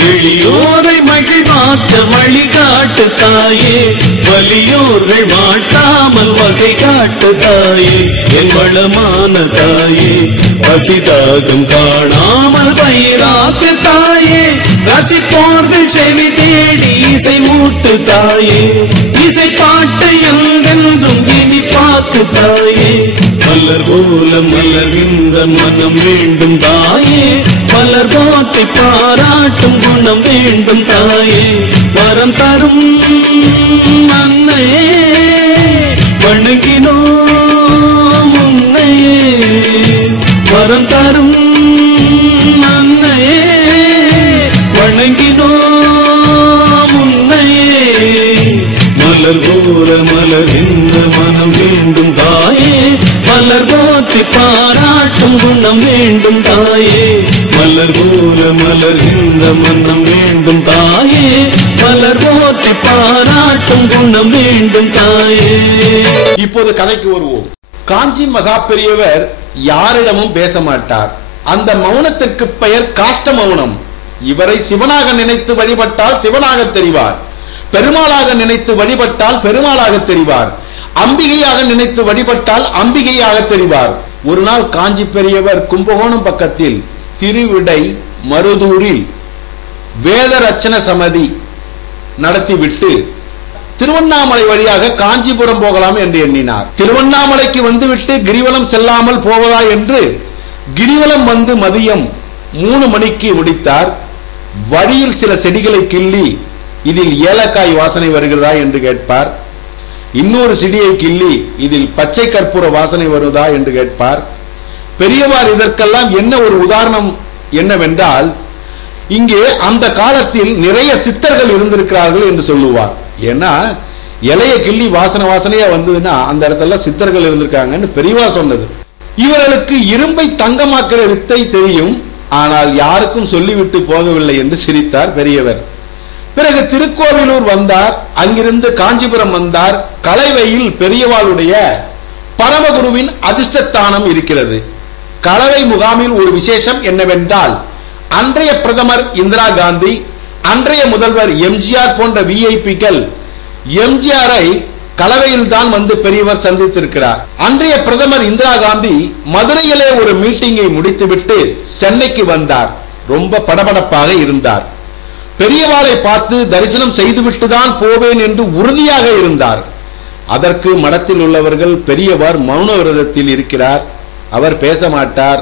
எளியோரை மகிழ்வாக்க வழிகாட்டு தாயே வலியோர்கள் மாட்டாமல் வகை காட்டு தாயே என் வளமான தாயே பசிதாகம் காணாமல் பயிராக்கு தாயே ரசிப்போர்கள் செவி தேடி இசை மூட்டு தாயே இசை பாட்டு எங்கென்றும் இனி பார்த்து தாயே மலர் போல மலர்கின்ற மனம் வேண்டும் தாயே மலர் போற்றி பாராட்டும் குணம் வேண்டும் தாயே வரம் தரும் அன்னையே வணங்கினோம் உன்னையே வரம் தரும் அன்னையே வணங்கினோம் உன்னையே மலர் போல மலர்கின்ற மனம் வேண்டும் தாயே மலர் போற்றி பாராட்டும் குணம் வேண்டும் தாயே மலர் போல மலர்கின்ற மனம் வேண்டும் தாயே மலர் போற்றி பாராட்டும் குணம் வேண்டும் தாயே இப்போது கதைக்கு வருவோம். காஞ்சி மகா பெரியவர் யாரிடமும் பேச மாட்டார். அந்த மௌனத்திற்கு பெயர் காஷ்ட மௌனம். இவரை சிவனாக நினைத்து வழிபட்டால் சிவனாக தெரிவார், பெருமாளாக நினைத்து வழிபட்டால் பெருமாளாக தெரிவார், அம்பிகையாக நினைத்து வழிபட்டால் அம்பிகையாக தெரிவார். ஒரு நாள் காஞ்சி பெரியவர் கும்பகோணம் பக்கத்தில் திருவிடை மருதூரில் வேதரச்சன சமதி நடத்திவிட்டு திருவண்ணாமலை வழியாக காஞ்சிபுரம் போகலாம் என்று எண்ணினார். திருவண்ணாமலைக்கு வந்துவிட்டு கிரிவலம் செல்லாமல் போவதா என்று கிரிவலம் வந்து மதியம் 3 மணிக்கு முடித்தார். வழியில் சில செடிகளை கிள்ளி இதில் ஏலக்காய் வாசனை வருகிறதா என்று கேட்பார். இன்னொரு செடியை கிள்ளி இதில் பச்சை கற்பூர வாசனை வருவதா என்று கேட்பார். பெரியவார் இதற்கெல்லாம் என்ன ஒரு உதாரணம் என்னவென்றால், இங்கே அந்த காலத்தில் நிறைய சித்தர்கள் இருந்திருக்கிறார்கள் என்று சொல்லுவார். ஏன்னா இலைய கிள்ளி வாசனையா வந்ததுன்னா அந்த இடத்துல சித்தர்கள் இருந்திருக்காங்கன்னு பெரியவா சொன்னது. இவர்களுக்கு இரும்பை தங்கமாக்குற வித்தை தெரியும், ஆனால் யாருக்கும் சொல்லிவிட்டு போகவில்லை என்று சிரித்தார் பெரியவர். பிறகு திருக்கோவிலூர் வந்தார். அங்கிருந்து காஞ்சிபுரம் வந்தார். கலைவையில் பெரியவாளுடைய பரமகுருவின் அதிர்ஷ்டஸ்தானம் இருக்கிறது. கலவை முகாமில் ஒரு விசேஷம் என்னவென்றால், அன்றைய பிரதமர் இந்திரா காந்தி, அன்றைய முதல்வர் எம்ஜிஆர் போன்ற விஐபிக்கள் எம்ஜிஆரை கலவையில் தான் வந்து பெரியவர் சந்தித்திருக்கிறார். அன்றைய பிரதமர் இந்திரா காந்தி மதுரையிலே ஒரு மீட்டிங்கை முடித்துவிட்டு சென்னைக்கு வந்தார். ரொம்ப படபடப்பாக இருந்தார். பெரியவாளை பார்த்து தரிசனம் செய்துவிட்டு தான் போவேன் என்று உறுதியாக இருந்தார். அதற்கு மடத்தில் உள்ளவர்கள் பெரியவர் மௌன விரதத்தில் இருக்கிறார், அவர் பேச மாட்டார்,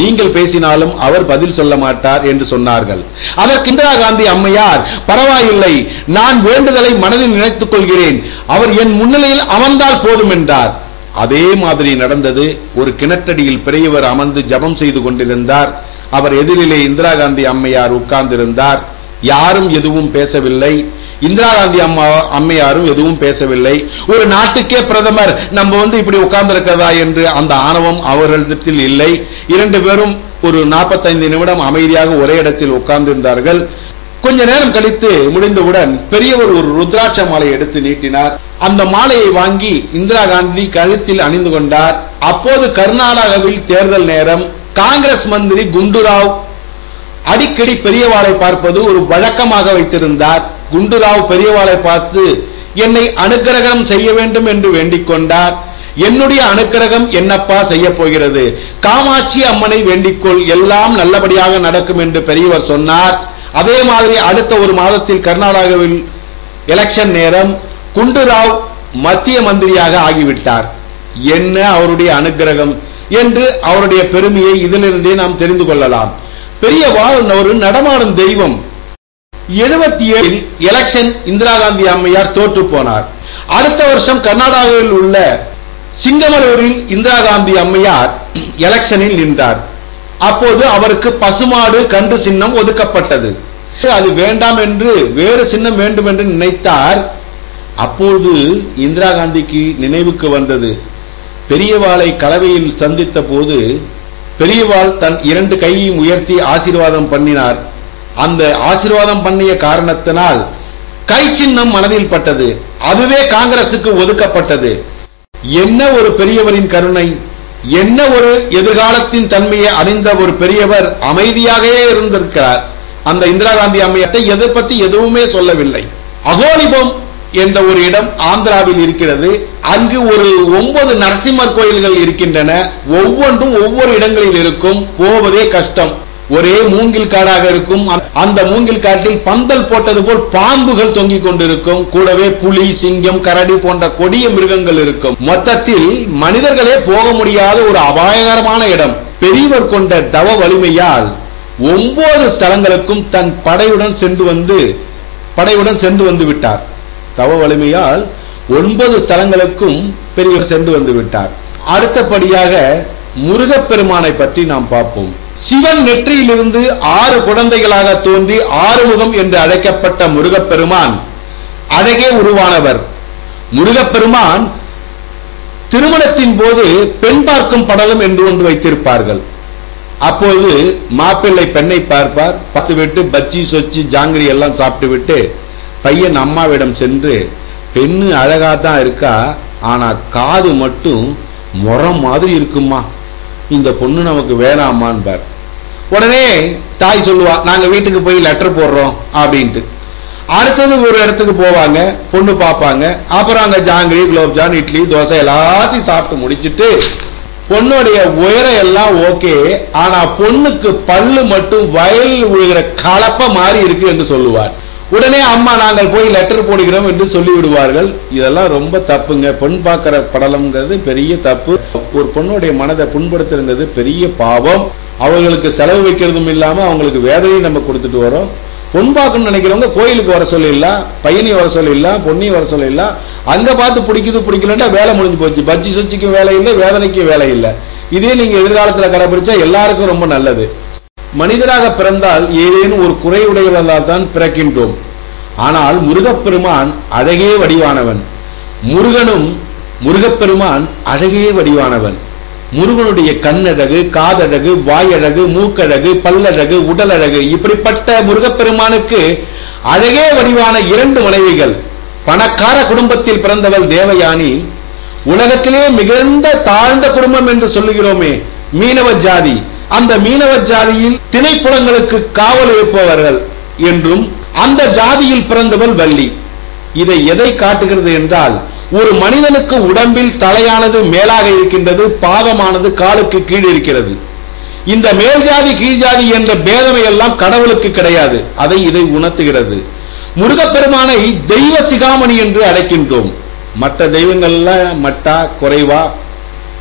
நீங்கள் பேசினாலும் அவர் பதில் சொல்ல மாட்டார் என்று சொன்னார்கள். அதற்கு இந்திரா காந்தி அம்மையார், பரவாயில்லை, நான் வேண்டுதலை மனதில் நினைத்துக் கொள்கிறேன், அவர் என் முன்னிலையில் அமர்ந்தால் போதும் என்றார். அதே மாதிரி நடந்தது. ஒரு கிணற்றடியில் பெரியவர் அமர்ந்து ஜபம் செய்து கொண்டிருந்தார். அவர் எதிரிலே இந்திரா காந்தி அம்மையார் உட்கார்ந்திருந்தார். யாரும் எதுவும் பேசவில்லை. இந்திரா காந்தி அம்மையாரும் எதுவும் பேசவில்லை. ஒரு நாட்டுக்கே பிரதமர் நம்ம இப்படி உட்கார்ந்து இருக்கிறதா என்று அந்த ஆணவம் அவர்களிடத்தில் இல்லை. இரண்டு பேரும் ஒரு 45 நிமிடம் அமைதியாக ஒரே இடத்தில் உட்கார்ந்திருந்தார்கள். கொஞ்ச நேரம் கழித்து முடிந்தவுடன் பெரியவர் ஒரு ருத்ராட்ச மாலை எடுத்து நீட்டினார். அந்த மாலையை வாங்கி இந்திரா காந்தி கழுத்தில் அணிந்து கொண்டார். அப்போது கர்நாடகாவில் தேர்தல் நேரம். காங்கிரஸ் மந்திரி குண்டுராவ் அடிக்கடி பெரியவாளை பார்ப்பது ஒரு வழக்கமாக வைத்திருந்தார். குண்டுராவ் பெரியவாளை பார்த்து என்னை அனுக்கிரகம் செய்ய வேண்டும் என்று வேண்டிக் கொண்டார். என்னுடைய அனுக்கிரகம் என்னப்பா செய்ய போகிறது, காமாட்சி அம்மனை வேண்டிக்கொள், எல்லாம் நல்லபடியாக நடக்கும் என்று பெரியவர் சொன்னார். அதே மாதிரி அடுத்த ஒரு மாதத்தில் கர்நாடகாவில் எலெக்ஷன் நேரம். குண்டுராவ் மத்திய மந்திரியாக ஆகிவிட்டார். என்ன அவருடைய அனுக்கிரகம் என்று அவருடைய பெருமையை இதிலிருந்தே நாம் தெரிந்து கொள்ளலாம். பெரியவாள் ஒரு நடமாடும் தெய்வம். 77 எலெக்ஷன் இந்திரா காந்தி அம்மையார் தோற்று போனார். அடுத்த வருஷம் கர்நாடகாவில் உள்ள சிங்கமலூரில் இந்திரா காந்தி அம்மையார் எலெக்ஷனில் நின்றார். அப்போது அவருக்கு பசுமாடு கன்று சின்னம் ஒதுக்கப்பட்டது. அது வேண்டாம் என்று வேறு சின்னம் வேண்டும் என்று நினைத்தார். அப்போது இந்திரா காந்திக்கு நினைவுக்கு வந்தது, பெரியவாளை கலவையில் சந்தித்த போது பெரியவாள் தன் 2 கையையும் உயர்த்தி ஆசீர்வாதம் பண்ணினார். அந்த ஆசீர்வாதம் பண்ணிய காரணத்தினால் கை சின்னம் மனதில் பட்டது. அதுவே காங்கிரசுக்கு ஒதுக்கப்பட்டது. என்ன ஒரு பெரியவரின் கருணை, என்ன ஒரு எதிர்காலத்தின் தன்மையை அறிந்த ஒரு பெரியவர் அமைதியாகவே இருந்திருக்கிறார். அந்த இந்திரா காந்தி அம்மையாரை எதை பற்றி எதுவுமே சொல்லவில்லை. அகோலிபம் என்ற ஒரு இடம் ஆந்திராவில் இருக்கிறது. அங்கு ஒரு 9 நரசிம்மர் கோயில்கள் இருக்கின்றன. ஒவ்வொன்றும் ஒவ்வொரு இடங்களில் இருக்கும். போவதே கஷ்டம். ஒரே மூங்கில் காடாக இருக்கும். அந்த மூங்கில் காட்டில் பந்தல் போட்டது போல் பாம்புகள் தொங்கிக் கொண்டிருக்கும். கூடவே புலி, சிங்கம், கரடி போன்ற கொடிய மிருகங்கள் இருக்கும். மொத்தத்தில் மனிதர்களே போக முடியாத ஒரு அபாயகரமான இடம். பெரியவர் கொண்ட தவ வலிமையால் 9 ஸ்தலங்களுக்கும் தன் படையுடன் சென்று வந்து விட்டார். தவ வலிமையால் 9 ஸ்தலங்களுக்கும் பெரியவர் சென்று வந்து விட்டார். அடுத்தபடியாக முருகப்பெருமானை பற்றி நாம் பார்ப்போம். சிவன் நெற்றியிலிருந்து 6 குழந்தைகளாக தோன்றி ஆறுமுகம் என்று அழைக்கப்பட்ட முருகப்பெருமான் அழகே உருவானவர். முருகப்பெருமான் திருமணத்தின் போது பெண் பார்க்கும் படலம் என்று ஒன்று வைத்திருப்பார்கள். அப்போது மாப்பிள்ளை பெண்ணை பார்ப்பார். 10 விட்டு பஜ்ஜி சொச்சி ஜாங்கிரி எல்லாம் சாப்பிட்டு விட்டு பையன் அம்மாவிடம் சென்று, பெண்ணு அழகா தான் இருக்கா, ஆனா காது மட்டும் முறம் மாதிரி இருக்குமா, இந்த பொண்ணு நமக்கு வேணாமான்பார். உடனே தாய் சொல்லுவா, நாங்க வீட்டுக்கு போய் லெட்டர் போடுறோம் அப்படின்ட்டு. அடுத்தது ஒரு இடத்துக்கு போவாங்க, பொண்ணு பார்ப்பாங்க. அப்புறம் அங்க ஜாங்கிரி, குலோப்ஜான், இட்லி, தோசை எல்லாத்தையும் சாப்பிட்டு முடிச்சுட்டு பொண்ணுடைய உயரம் எல்லாம் ஓகே, ஆனா பொண்ணுக்கு பல்லு மட்டும் வயலில் விழுகிற கலப்ப மாதிரி இருக்கு என்று சொல்லுவார். உடனே அம்மா நாங்கள் போய் லெட்டர் போடுகிறோம் என்று சொல்லி விடுவார்கள். இதெல்லாம் ரொம்ப தப்புங்க. பொன் பார்க்கிற படலம்ங்கிறது பெரிய தப்பு. ஒரு பொண்ணுடைய மனதை புண்படுத்துறது பெரிய பாவம். அவங்களுக்கு செலவு வைக்கிறதும் இல்லாம அவங்களுக்கு வேதனையும் நம்ம கொடுத்துட்டு வரோம். பொன் பார்க்கணும்னு நினைக்கிறவங்க கோயிலுக்கு வர சொல்லிடலாம், பையனையும் வர சொல்லிடலாம், பொண்ணையும் வர சொல்லிடலாம். அங்க பார்த்து பிடிக்கலன்னா வேலை முடிஞ்சு போச்சு. பஜ்ஜி சொச்சிக்கும் வேலை இல்லை, வேதனைக்கும் வேலை இல்லை. இதே நீங்க எதிர்காலத்துல கடைபிடிச்சா எல்லாருக்கும் ரொம்ப நல்லது. மனிதராக பிறந்தால் ஏதேனும் ஒரு குறையுடையவர்களால் தான் பிறக்கின்றோம். ஆனால் முருகப்பெருமான் அழகே வடிவானவன். முருகப்பெருமான் அழகே வடிவானவன். முருகனுடைய கண்ணழகு, காதழகு, வாயழகு, மூக்கழகு, பல்லழகு, உடலழகு, இப்படிப்பட்ட முருகப்பெருமானுக்கு அழகே வடிவான 2 மனைவிகள். பணக்கார குடும்பத்தில் பிறந்தவள் தேவயானி. உலகத்திலே மிகுந்த தாழ்ந்த குடும்பம் என்று சொல்லுகிறோமே மீனவ ஜாதி, அந்த மீனவ ஜாதியில் திணைப்புலங்களுக்கு காவல் இருப்பவர்கள் என்றும் அந்த ஜாதியில் பிறந்தவள் வள்ளி. இதை எதை காட்டுகிறது என்றால், ஒரு மனிதனுக்கு உடம்பில் தலையானது மேலாக இருக்கின்றது, பாதமானது காலுக்கு கீழ் இருக்கிறது. இந்த மேல் ஜாதி கீழ் ஜாதி என்ற பேதமை எல்லாம் கடவுளுக்கு கிடையாது. அதை இதை உணர்த்துகிறது. முருகப்பெருமானை தெய்வ சிகாமணி என்று அழைக்கின்றோம். மற்ற தெய்வங்கள்லாம் மட்டா குறைவா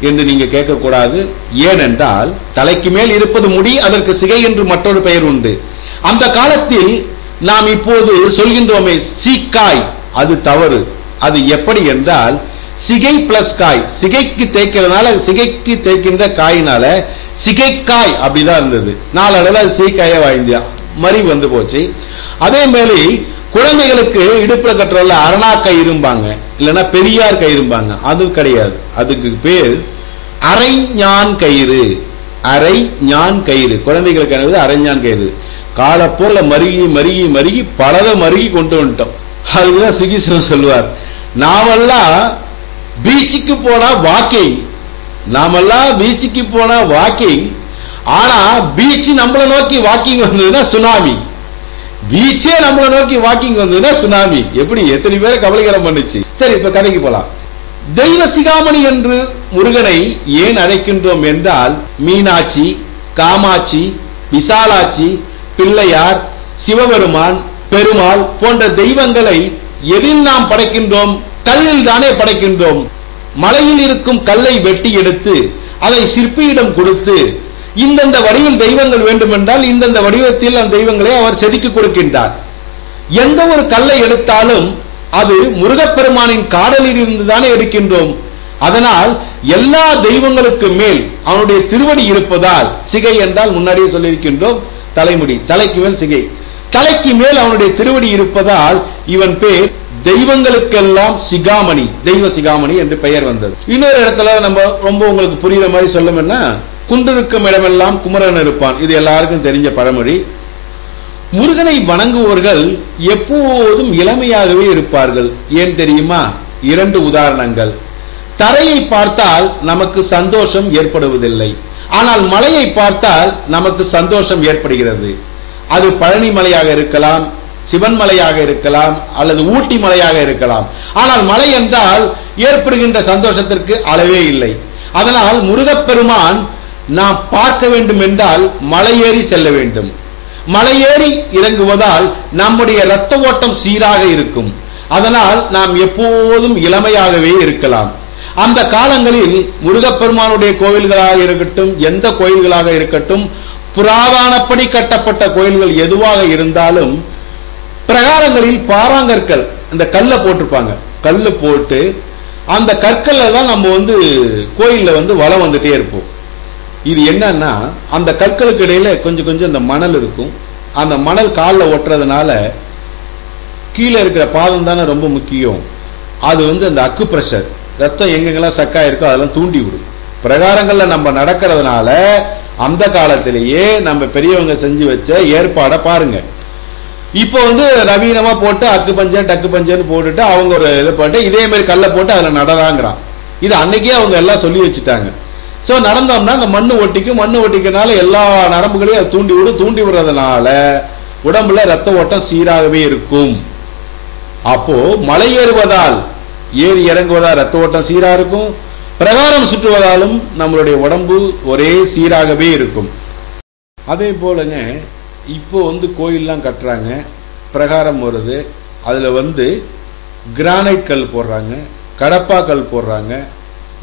என்று நீங்க கேட்கக்கூடாது. ஏனென்றால் தலைக்கு மேல் இருப்பது முடி, அதற்கு சிகை என்று மற்றொரு பெயர் உண்டு. அந்த காலத்தில் நாம் இப்போது சொல்கின்றோமே சீக்காய், அது தவறு. அது எப்படி என்றால் சிகை பிளஸ் காய், சிகைக்கு தேய்க்கிறதுனால சிகைக்கு தேய்க்கின்ற காயினால சிகைக்காய் அப்படிதான் இருந்தது. நாளடைவில் அது சீக்காய வாய்ந்தியா மறி வந்து போச்சு. அதே மாதிரி குழந்தைகளுக்கு இடுப்புல கட்டுறல அரணா கயிறும்பாங்க, இல்லைன்னா பெரியார் கயிறும்பாங்க. அது கிடையாது, அதுக்கு பேர் அரை ஞான் கயிறு. அரை ஞான் கயிறு குழந்தைகளுக்கு அரைஞான் கயிறு. காலப்போல மருகி மருகி மருகி பலத மருகி கொண்டு வந்துட்டோம். அதுதான் சுகிசிவன் சொல்லுவார், நாமெல்லாம் பீச்சுக்கு போனா வாக்கிங், நாமெல்லாம் பீச்சுக்கு போனா வாக்கிங், ஆனா பீச் நம்மளை நோக்கி வாக்கிங் வந்ததுன்னா சுனாமி. பீச்சே நம்மளை நோக்கி வாக்கிங் வந்ததுன்னா சுனாமி. எப்படி எத்தனை பேரை கவலைகரம் பண்ணுச்சு. சரி, இப்ப கதைக்கு போலாம். தெய்வ சிகாமணி என்று முருகனை ஏன் அழைக்கின்றோம் என்றால், மீனாட்சி, காமாட்சி, விசாலாட்சி, பிள்ளையார், சிவபெருமான், பெருமாள் போன்ற தெய்வங்களை எதில் நாம் படைக்கின்றோம்? கல்லில் தானே படைக்கின்றோம். மலையில் இருக்கும் கல்லை வெட்டி எடுத்து அதை சிற்பியிடம் கொடுத்து, இந்தந்த வடிவில் தெய்வங்கள் வேண்டும் என்றால் இந்தந்த வடிவத்தில் அந்த தெய்வங்களை அவர் செதுக்கி கொடுக்கின்றார். எந்த ஒரு கல்லை எடுத்தாலும் அது முருகப்பெருமானின் காடலில் இருந்து தானே எடுக்கின்றோம். அதனால் எல்லா தெய்வங்களுக்கு மேல் அவனுடைய திருவடி இருப்பதால், சிகை என்றால் முன்னாடியே சொல்லியிருக்கின்றோம், தலைமுடி, தலைக்கு மேல் சிகை, தலைக்கு மேல் அவனுடைய திருவடி இருப்பதால் இவன் பேர் தெய்வங்களுக்கெல்லாம் சிகாமணி, தெய்வ சிகாமணி என்று பெயர் வந்தது. இன்னொரு இடத்துல நம்ம ரொம்ப உங்களுக்கு புரியுற மாதிரி சொல்லணும்னா, குன்றிருக்கும் இடமெல்லாம் குமரன் இருப்பான். இது எல்லாருக்கும் தெரிஞ்ச பழமொழி. முருகனை வணங்குவோர்கள் எப்போதும் இளமையாகவே இருப்பார்கள். ஏன் தெரியுமா? 2 உதாரணங்கள். தரையை பார்த்தால் நமக்கு சந்தோஷம் ஏற்படுவதில்லை, ஆனால் மலையை பார்த்தால் நமக்கு சந்தோஷம் ஏற்படுகிறது. அது பழனி மலையாக இருக்கலாம், சிவன் மலையாக இருக்கலாம், அல்லது ஊட்டி மலையாக இருக்கலாம். ஆனால் மலை என்றால் ஏற்படுகின்ற சந்தோஷத்திற்கு அளவே இல்லை. அதனால் முருகப்பெருமான் நாம் பார்க்க வேண்டும் என்றால் மலையேறி செல்ல வேண்டும். மலையேறி இறங்குவதால் நம்முடைய இரத்த ஓட்டம் சீராக இருக்கும். அதனால் நாம் எப்போதும் இளமையாகவே இருக்கலாம். அந்த காலங்களில் முருகப்பெருமானுடைய கோவில்களாக இருக்கட்டும், எந்த கோயில்களாக இருக்கட்டும், புராதனப்படி கட்டப்பட்ட கோயில்கள் எதுவாக இருந்தாலும் பிரகாரங்களில் பாறாங்கற்கள், இந்த கல்லை போட்டிருப்பாங்க. கல்லு போட்டு அந்த கற்கள்ல தான் நம்ம கோயில்ல வலம் வந்துட்டே இருப்போம். இது என்னன்னா, அந்த கற்களுக்கு இடையில கொஞ்சம் கொஞ்சம் அந்த மணல் இருக்கும். அந்த மணல் காலில் ஒட்டுறதுனால கீழே இருக்கிற பாதம் தானே ரொம்ப முக்கியம். அது அந்த அக்கு பிரஷர், ரத்தம் எங்கெங்கெல்லாம் சக்கா இருக்கோ அதெல்லாம் தூண்டி விடும். பிரகாரங்கள்ல நம்ம நடக்கிறதுனால அந்த காலத்திலேயே நம்ம பெரியவங்க செஞ்சு வச்ச ஏற்பாடை பாருங்க. இப்போ நவீனமா போட்டு அக்கு பஞ்சன் டக்கு பஞ்சன் போட்டுட்டு அவங்க ஒரு இதை போட்டு இதே மாதிரி கல்லை போட்டு அதுல நடறாங்கிறான். இது அன்னைக்கே அவங்க எல்லாம் சொல்லி வச்சுட்டாங்க. சோ நடந்தோம்னா அந்த மண்ணு ஒட்டிக்கும், மண்ணு ஒட்டிக்கனால எல்லா நரம்புகளையும் அது தூண்டி விடும். தூண்டி விடுறதுனால உடம்புல ரத்த ஓட்டம் சீராகவே இருக்கும். அப்போ மலை ஏறுவதால், ஏறி இறங்குவதால் ரத்த ஓட்டம் சீரா இருக்கும். பிரகாரம் சுற்றுவதாலும் நம்மளுடைய உடம்பு ஒரே சீராகவே இருக்கும். அதே போலங்க இப்போ கோயில்லாம் கட்டுறாங்க, பிரகாரம் வருது, அதுல கிரானைட் கல் போடுறாங்க, கடப்பா கல் போடுறாங்க,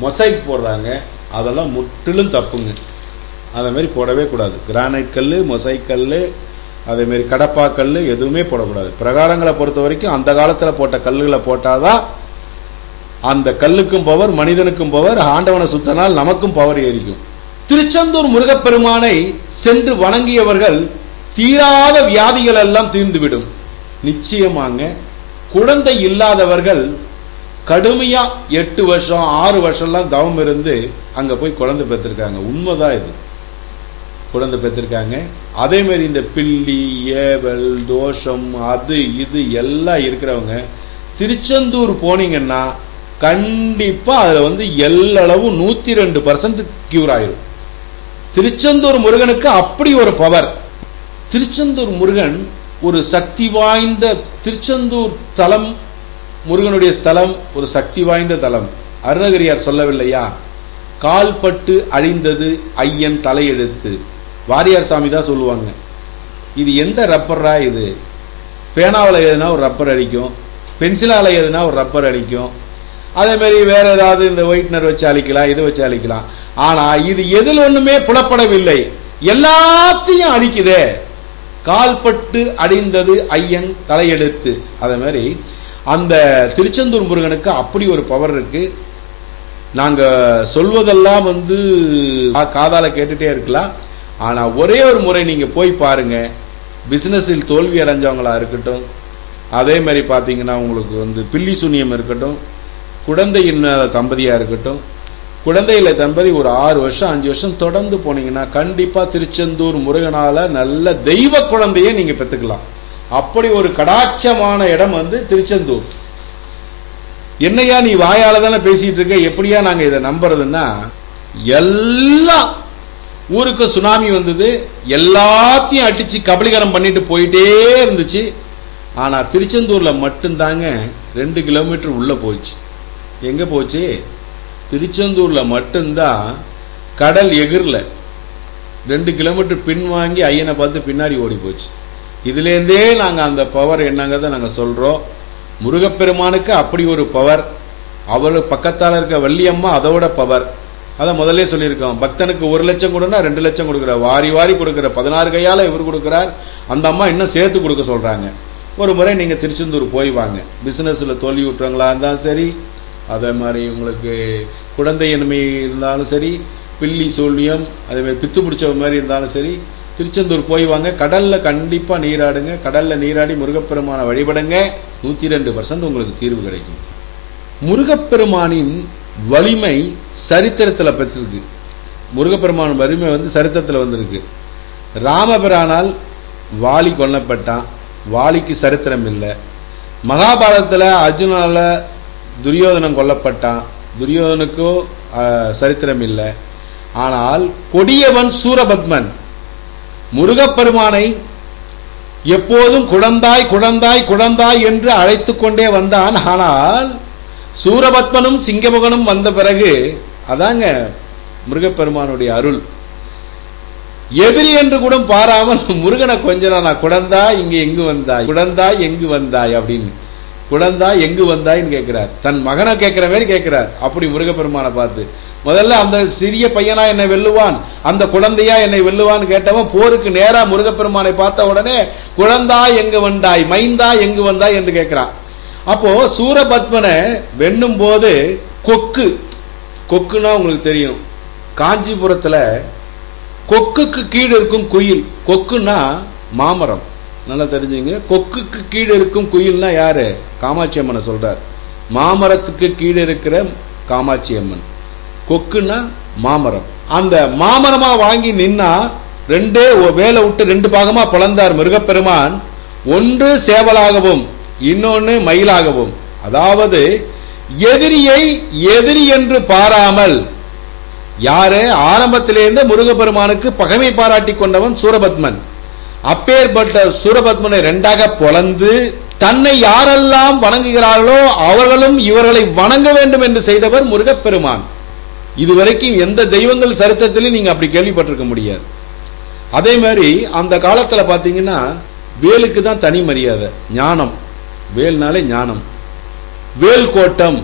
மொசைக் போடுறாங்க. அதெல்லாம் முற்றிலும் தப்புங்க. அதே மாதிரி போடவே கூடாது. கிரானைட் கல், மொசைக் கல், அதே மாதிரி கடப்பா கல் எதுவுமே போடக்கூடாது. பிரகாரங்களை பொறுத்த வரைக்கும் அந்த காலத்துல போட்ட கல்லுகளை போட்டாதான் அந்த கல்லுக்கும் பவர், மனிதனுக்கும் பவர், ஆண்டவனை சுத்தனால் நமக்கும் பவர் ஏறிக்கும். திருச்செந்தூர் முருகப்பெருமானை சென்று வணங்கியவர்கள் தீராத வியாதிகள் எல்லாம் தீர்ந்துவிடும். நிச்சயமாங்க. குழந்தை இல்லாதவர்கள் கடுமையா 8 வருஷம் 6 வருஷம்லாம் தவம் இருந்து அங்க போய் குழந்தை பெற்றிருக்காங்க. உண்மைதான், இது குழந்தை பெற்றிருக்காங்க. அதே மாதிரி இந்த பில்லி, ஏவல், தோஷம், அது இது எல்லாம் இருக்கிறவங்க திருச்செந்தூர் போனீங்கன்னா கண்டிப்பா அதுல எல்லளவும் 102% கியூர் ஆயிரும். திருச்செந்தூர் முருகனுக்கு அப்படி ஒரு பவர். திருச்செந்தூர் முருகன் ஒரு சக்தி வாய்ந்த, திருச்செந்தூர் தலம், முருகனுடைய ஸ்தலம் ஒரு சக்தி வாய்ந்த தலம். அருணகிரியார் சொல்லவில்லையா, கால்பட்டு அழிந்தது ஐயன் தலையெழுத்து. வாரியார் சாமி தான் சொல்லுவாங்க. இது எந்த ரப்பரா? இது பேனாவில் எழுதுனா ஒரு ரப்பர் அடிக்கும், பென்சிலால எழுதுனா ஒரு ரப்பர் அடிக்கும். அதே மாதிரி வேற ஏதாவது இந்த ஒயிட்னர் வச்சு அழிக்கலாம், இது வச்சு அழிக்கலாம். ஆனா இது எதில் ஒண்ணுமே புலப்படவில்லை, எல்லாத்தையும் அழிக்குதே. கால்பட்டு அடிந்தது ஐயன் தலையெழுத்து. அதே மாதிரி அந்த திருச்செந்தூர் முருகனுக்கு அப்படி ஒரு பவர் இருக்கு. நாங்க சொல்வதெல்லாம் காதால கேட்டுட்டே இருக்கலாம். ஆனா ஒரே ஒரு முறை நீங்க போய் பாருங்க. பிசினஸில் தோல்வி அடைஞ்சவங்களா இருக்கட்டும், அதே மாதிரி பாத்தீங்கன்னா உங்களுக்கு வந்து பில்லி சூனியம் இருக்கட்டும், குழந்தை இல்லாத தம்பதியா இருக்கட்டும், குழந்தையில தம்பதி ஒரு 6 வருஷம் 5 வருஷம் தொடர்ந்து போனீங்கன்னா கண்டிப்பா திருச்செந்தூர் முருகனால நல்ல தெய்வ குழந்தையை நீங்க பெற்றுக்கலாம். அப்படி ஒரு கடாட்சமான இடம் வந்து திருச்செந்தூர். என்னையா நீ வாயால தானே பேசிட்டு இருக்க, எப்படியா நாங்க இதை நம்புறதுன்னா, எல்லா ஊருக்கு சுனாமி வந்தது, எல்லாத்தையும் அடிச்சு கபலீகரம் பண்ணிட்டு போயிட்டே இருந்துச்சு. ஆனா திருச்செந்தூர்ல மட்டும்தாங்க 2 கிலோமீட்டர் உள்ள போச்சு. எங்க போச்சு? திருச்செந்தூர்ல மட்டும்தான் கடல் எகிர்ல 2 கிலோமீட்டர் பின்வாங்கி ஐயனை பார்த்து பின்னாடி ஓடி போச்சு. இதுல இருந்தே நாங்க அந்த பவர் என்னங்கிறத நாங்க சொல்றோம். முருகப்பெருமானுக்கு அப்படி ஒரு பவர். அவரு பக்கத்தால இருக்க வள்ளியம்மா அதோட பவர். அத முதல்ல சொல்லியிருக்கோம். பக்தனுக்கு 1 லட்சம் கொடுனா 2 லட்சம் கொடுக்கிறார், வாரி வாரி கொடுக்கிற 16 கையால இவர் கொடுக்கிறார். அந்த அம்மா இன்னும் சேர்த்து கொடுக்க சொல்றாங்க. ஒரு முறை நீங்க திருச்செந்தூர் போய் வாங்க. பிசினஸ்ல தோல்வி விட்டுறவங்களா இருந்தாலும் சரி, அதே மாதிரி உங்களுக்கு குழந்தையின்மை இருந்தாலும் சரி, பில்லி சூழ்நியம், அதே மாதிரி பித்து பிடிச்ச மாதிரி இருந்தாலும் சரி, திருச்செந்தூர் போய் வாங்க. கடல்ல கண்டிப்பா நீராடுங்க. கடல்ல நீராடி முருகப்பெருமான வழிபடுங்க. 102% உங்களுக்கு தீர்வு கிடைக்கும். முருகப்பெருமானின் வலிமை சரித்திரத்தில் பெற்றிருக்கு. முருகப்பெருமான் வலிமை வந்து சரித்திரத்தில் வந்திருக்கு. ராமபிரானால் வாலி கொல்லப்பட்டான், வாலிக்கு சரித்திரம் இல்லை. மகாபாரதத்தில் அர்ஜுனால துரியோதனன் கொல்லப்பட்டான், துரியோதனுக்கோ சரித்திரம் இல்லை. ஆனால் கொடியவன் சூரபத்மன் முருகப்பெருமானை எப்போதும் குழந்தாய் குழந்தாய் குழந்தாய் என்று அழைத்துக் கொண்டே வந்தான். ஆனால் சூரபத்மனும் சிங்கமுகனும் வந்த பிறகு அதாங்க முருகப்பெருமானுடைய அருள். எதிரி என்று கூட பாராமல் முருகனை கொஞ்சம் குழந்தாய் இங்க எங்கு வந்தாய், குழந்தாய் எங்கு வந்தாய் அப்படின்னு, குழந்தாய் எங்கு வந்தாய்ன்னு கேட்கிறார். தன் மகனை கேட்கிற மாதிரி கேட்கிறார். அப்படி முருகப்பெருமானை பார்த்து முதல்ல அந்த சிறிய பையனா என்னை வெல்லுவான், அந்த குழந்தையா என்னை வெல்லுவான்னு கேட்டவன் போருக்கு நேரா முருகப்பெருமானை பார்த்த உடனே குழந்தாய் எங்கு வந்தாய், மைந்தா எங்கு வந்தாய் என்று கேட்கிறான். அப்போ சூரபத்மனை வெண்ணும் போது கொக்குன்னா உங்களுக்கு தெரியும், காஞ்சிபுரத்துல கொக்குக்கு கீழே இருக்கும் குயில். கொக்குன்னா மாமரம், நல்லா தெரிஞ்சுங்க. கொக்குக்கு கீழே இருக்கும் குயில்னா யாரு? காமாட்சி அம்மனை சொல்றார். மாமரத்துக்கு கீழே இருக்கிற காமாட்சி அம்மன். கொக்குன்னா மாமரம். அந்த மாமரமா வாங்கி நின்னா ரெண்டே வேலை விட்டு 2 பாகமா பிளந்தார் முருகப்பெருமான். ஒன்று சேவலாகவும் இன்னொன்னு மயிலாகவும். அதாவது எதிரியை எதிரி என்று பாராமல், யாரு ஆரம்பத்திலிருந்து முருகப்பெருமானுக்கு பகைமை பாராட்டி கொண்டவன் சூரபத்மன். அப்பேற்பட்ட சூரபத்மனை 2ஆக பொளந்து தன்னை யாரெல்லாம் வணங்குகிறார்களோ அவர்களும் இவர்களை வணங்க வேண்டும் என்று செய்தவர் முருகப்பெருமான். இதுவரைக்கும் எந்த தெய்வங்கள் சரித்திரத்திலும் நீங்க அப்படி கேள்விப்பட்டிருக்க முடியாது. அதே மாதிரி அந்த காலத்துல பாத்தீங்கன்னா வேலுக்கு தான் தனி மரியாதை. ஞானம், வேல்னாலே ஞானம். வேல் கோட்டம்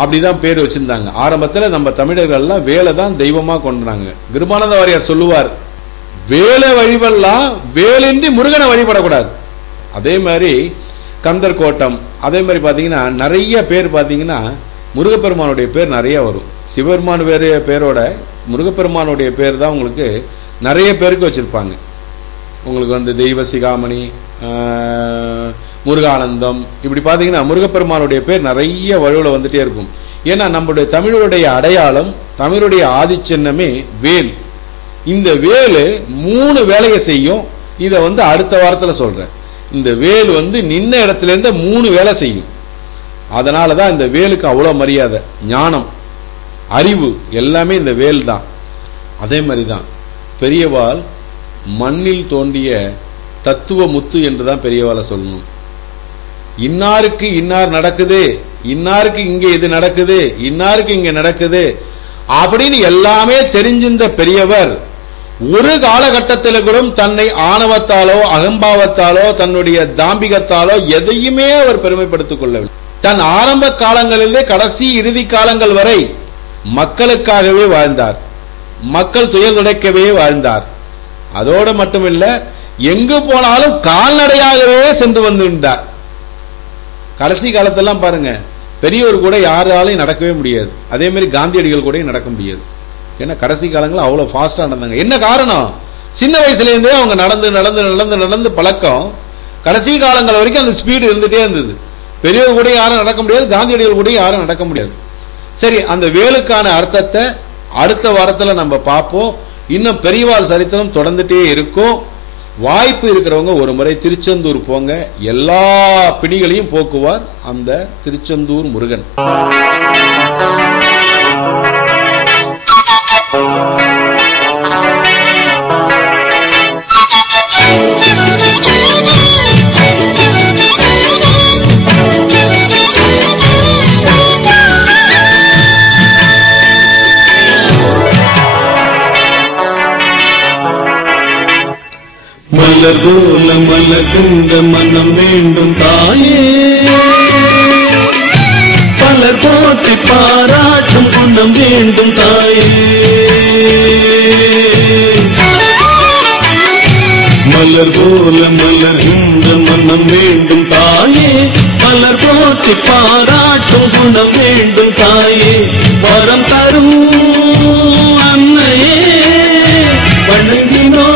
அப்படிதான் பேர் வச்சிருந்தாங்க. ஆரம்பத்தில் நம்ம தமிழர்கள் எல்லாம் வேலை தான் தெய்வமா கொண்டாங்க. கிருபானந்த வாரியார் சொல்லுவார், வேலை வழிபடலாம், வேலின்றி முருகனை வழிபடக்கூடாது. அதே மாதிரி கந்தர் கோட்டம். அதே மாதிரி பாத்தீங்கன்னா நிறைய பேர் பாத்தீங்கன்னா முருகப்பெருமானுடைய பேர் நிறைய வரும். சிவபெருமான் வேறு பேரோட முருகப்பெருமானுடைய பேர் தான் உங்களுக்கு நிறைய பேருக்கு வச்சிருப்பாங்க. உங்களுக்கு வந்து தெய்வ சிகாமணி, முருகானந்தம், இப்படி பாத்தீங்கன்னா முருகப்பெருமானுடைய பேர் நிறைய வழிவுல வந்துட்டே இருக்கும். ஏன்னா நம்முடைய தமிழுடைய அடையாளம், தமிழுடைய ஆதிச்சின்னமே வேல். இந்த வேலு 3 வேலையை செய்யும். இத வந்து அடுத்த வாரத்தில் சொல்றேன். இந்த வேல் வந்து நின்ன இடத்துல இருந்து 3 வேலை செய்யும். அதனாலதான் இந்த வேலுக்கு அவ்வளவு மரியாதை. ஞானம், அறிவு எல்லாமே இந்த வேல் தான். அதே மாதிரிதான் பெரியவாள் மண்ணில் தோண்டிய தத்துவ முத்து என்றுதான் பெரியவாளை சொல்லணும். இன்னாருக்கு இன்னார் நடக்குது, இன்னாருக்கு இங்க இது நடக்குது, இன்னாருக்கு இங்க நடக்குது அப்படின்னு எல்லாமே தெரிஞ்சிருந்த பெரியவர் ஒரு காலகட்டத்தில் கூட தன்னை ஆணவத்தாலோ அகம்பாவத்தாலோ தன்னுடைய தாம்பிகத்தாலோ எதையுமே அவர் பெருமைப்படுத்திக் கொள்ளவில்லை. தன் ஆரம்ப காலங்களிலே கடைசி இறுதி காலங்கள் வரை மக்களுக்காகவே வாழ்ந்தார். மக்கள் துயர் துடைக்கவே வாழ்ந்தார். அதோடு மட்டுமில்ல, எங்கு போனாலும் கால்நடையாகவே சென்று வந்துட்டார். கடைசி காலத்தெல்லாம் பாருங்க, பெரியவர் கூட யாராலையும் நடக்கவே முடியாது. அதே மாதிரி காந்தியடிகள் கூட நடக்க முடியாது. ஏன்னா கடைசி காலங்கள் அவ்வளவு ஃபாஸ்டா நடந்தாங்க. என்ன காரணம்? சின்ன வயசுல இருந்தே அவங்க நடந்து நடந்து நடந்து நடந்து பழக்கம். கடைசி காலங்கள் வரைக்கும் அந்த ஸ்பீடு இருந்துட்டே இருந்தது. பெரியவர் கூட யாரும் நடக்க முடியாது, காந்தியடிகள் கூட யாரும் நடக்க முடியாது. சரி, அந்த வேலுக்கான அர்த்தத்தை அடுத்த வாரத்துல நம்ம பார்ப்போம். இன்னும் பெரியவாள் சரித்திரம் தொடர்ந்துட்டே இருக்கும். வாய்ப்பு இருக்கிறவங்க ஒரு முறை திருச்செந்தூர் போங்க, எல்லா பிணிகளையும் போக்குவார் அந்த திருச்செந்தூர் முருகன். மலர் போல மலர்கின்ற மனம் வேண்டும் தாயே, பலர் போற்றி பாராட்டும் குணம் வேண்டும் தாயே. மலர் போல மலர்கின்ற மனம் வேண்டும் தாயே, பலர் போற்றி பாராட்டும் குணம் வேண்டும் தாயே. வரம் தரும் அன்னையே வணங்கினோ,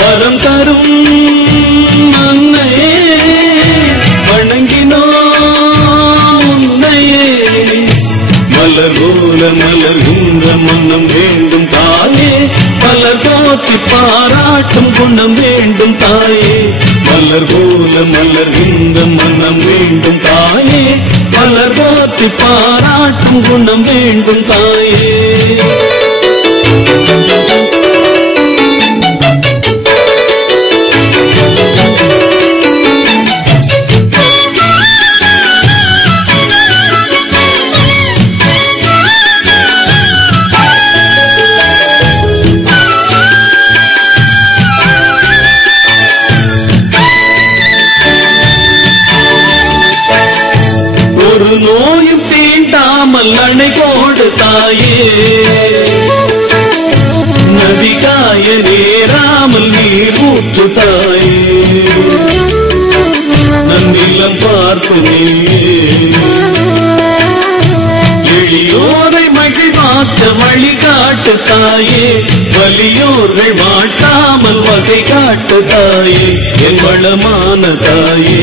வரம் தரும் அன்னையே வணங்கினோ உன்னையே. மலர் போல மலர்கின்ற மனம் வேண்டும் தாயே, மலர் போற்றி பாராட்டும் குணம் வேண்டும் தாயே. மலர் போல மலர்கின்ற மனம் வேண்டும் தாயே, மலர் போற்றி பாராட்டும் குணம் வேண்டும் தாயே. ஒரு நோயும் தீண்டாமல் அணை கோடு தாயே, நதிகாய நேராமல் நீர் ஊற்று தாயே. நன்னிலம் பார்த்து நீயே எளியோரை மகிழ்வாக்க வழிகாட்டு தாயே. வலியோர்கள் மாட்டாமல் வகை காட்டு தாயே. என் வளமான தாயே,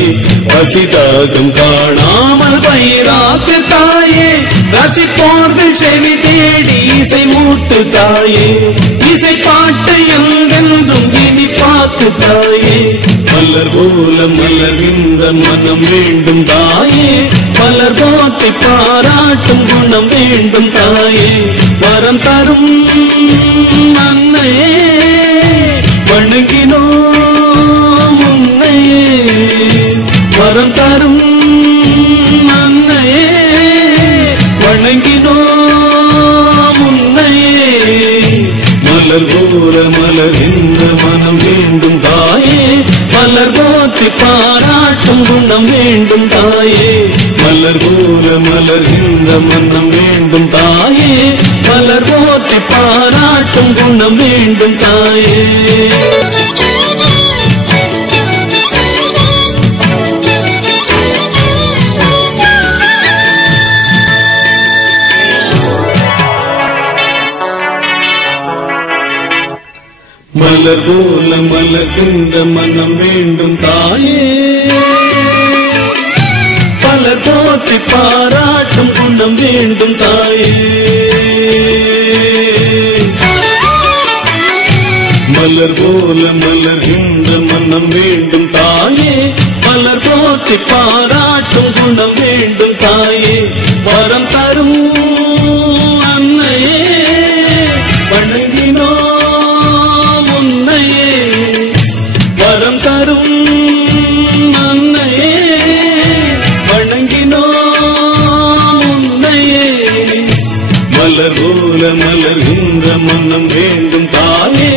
பசிதாகம் காணாமல் பயிராக்கு தாயே. ரசிப்போர்கள் செவி தேடி இசை மூட்டு தாயே. இசை பாட்டு எங்கென்றும் இனி பார்த்து தாயே. மலர் போல மலர்கின்ற மனம் வேண்டும் தாயே, மலர் போற்றி பாராட்டும் குணம் வேண்டும் தாயே. வரம் தரும் அன்னையே வணங்கினோ உன்னையே. வரம் தரும் அன்னையே வணங்கினோ உன்னையே. மலர் போல மலர்கின்ற மனம் வேண்டும் தாயே, மலர் போற்றி பாராட்டும் குணம் வேண்டும் தாயே. மலர் போல மலர்கின்ற மனம் வேண்டும் தாயே, மலர் போற்றி பாராட்டும் குணம் வேண்டும் தாயே. மலர் போல மலர்கின்ற மனம் வேண்டும் தாயே, பலர் போற்றி பாராட்டும் குணம் வேண்டும் தாயே. மலர் போல மலர்கின்ற மனம் வேண்டும் தாயே, பலர் போற்றி பாராட்டும் குணம் வேண்டும் தாயே. வரம் தரும் அன்னையே வணங்கினோ உன்னையே. வரம் தரும் அன்னையே வணங்கினோ உன்னையே. மலர் போல மலர்கின்ற மனம் வேண்டும் தாயே.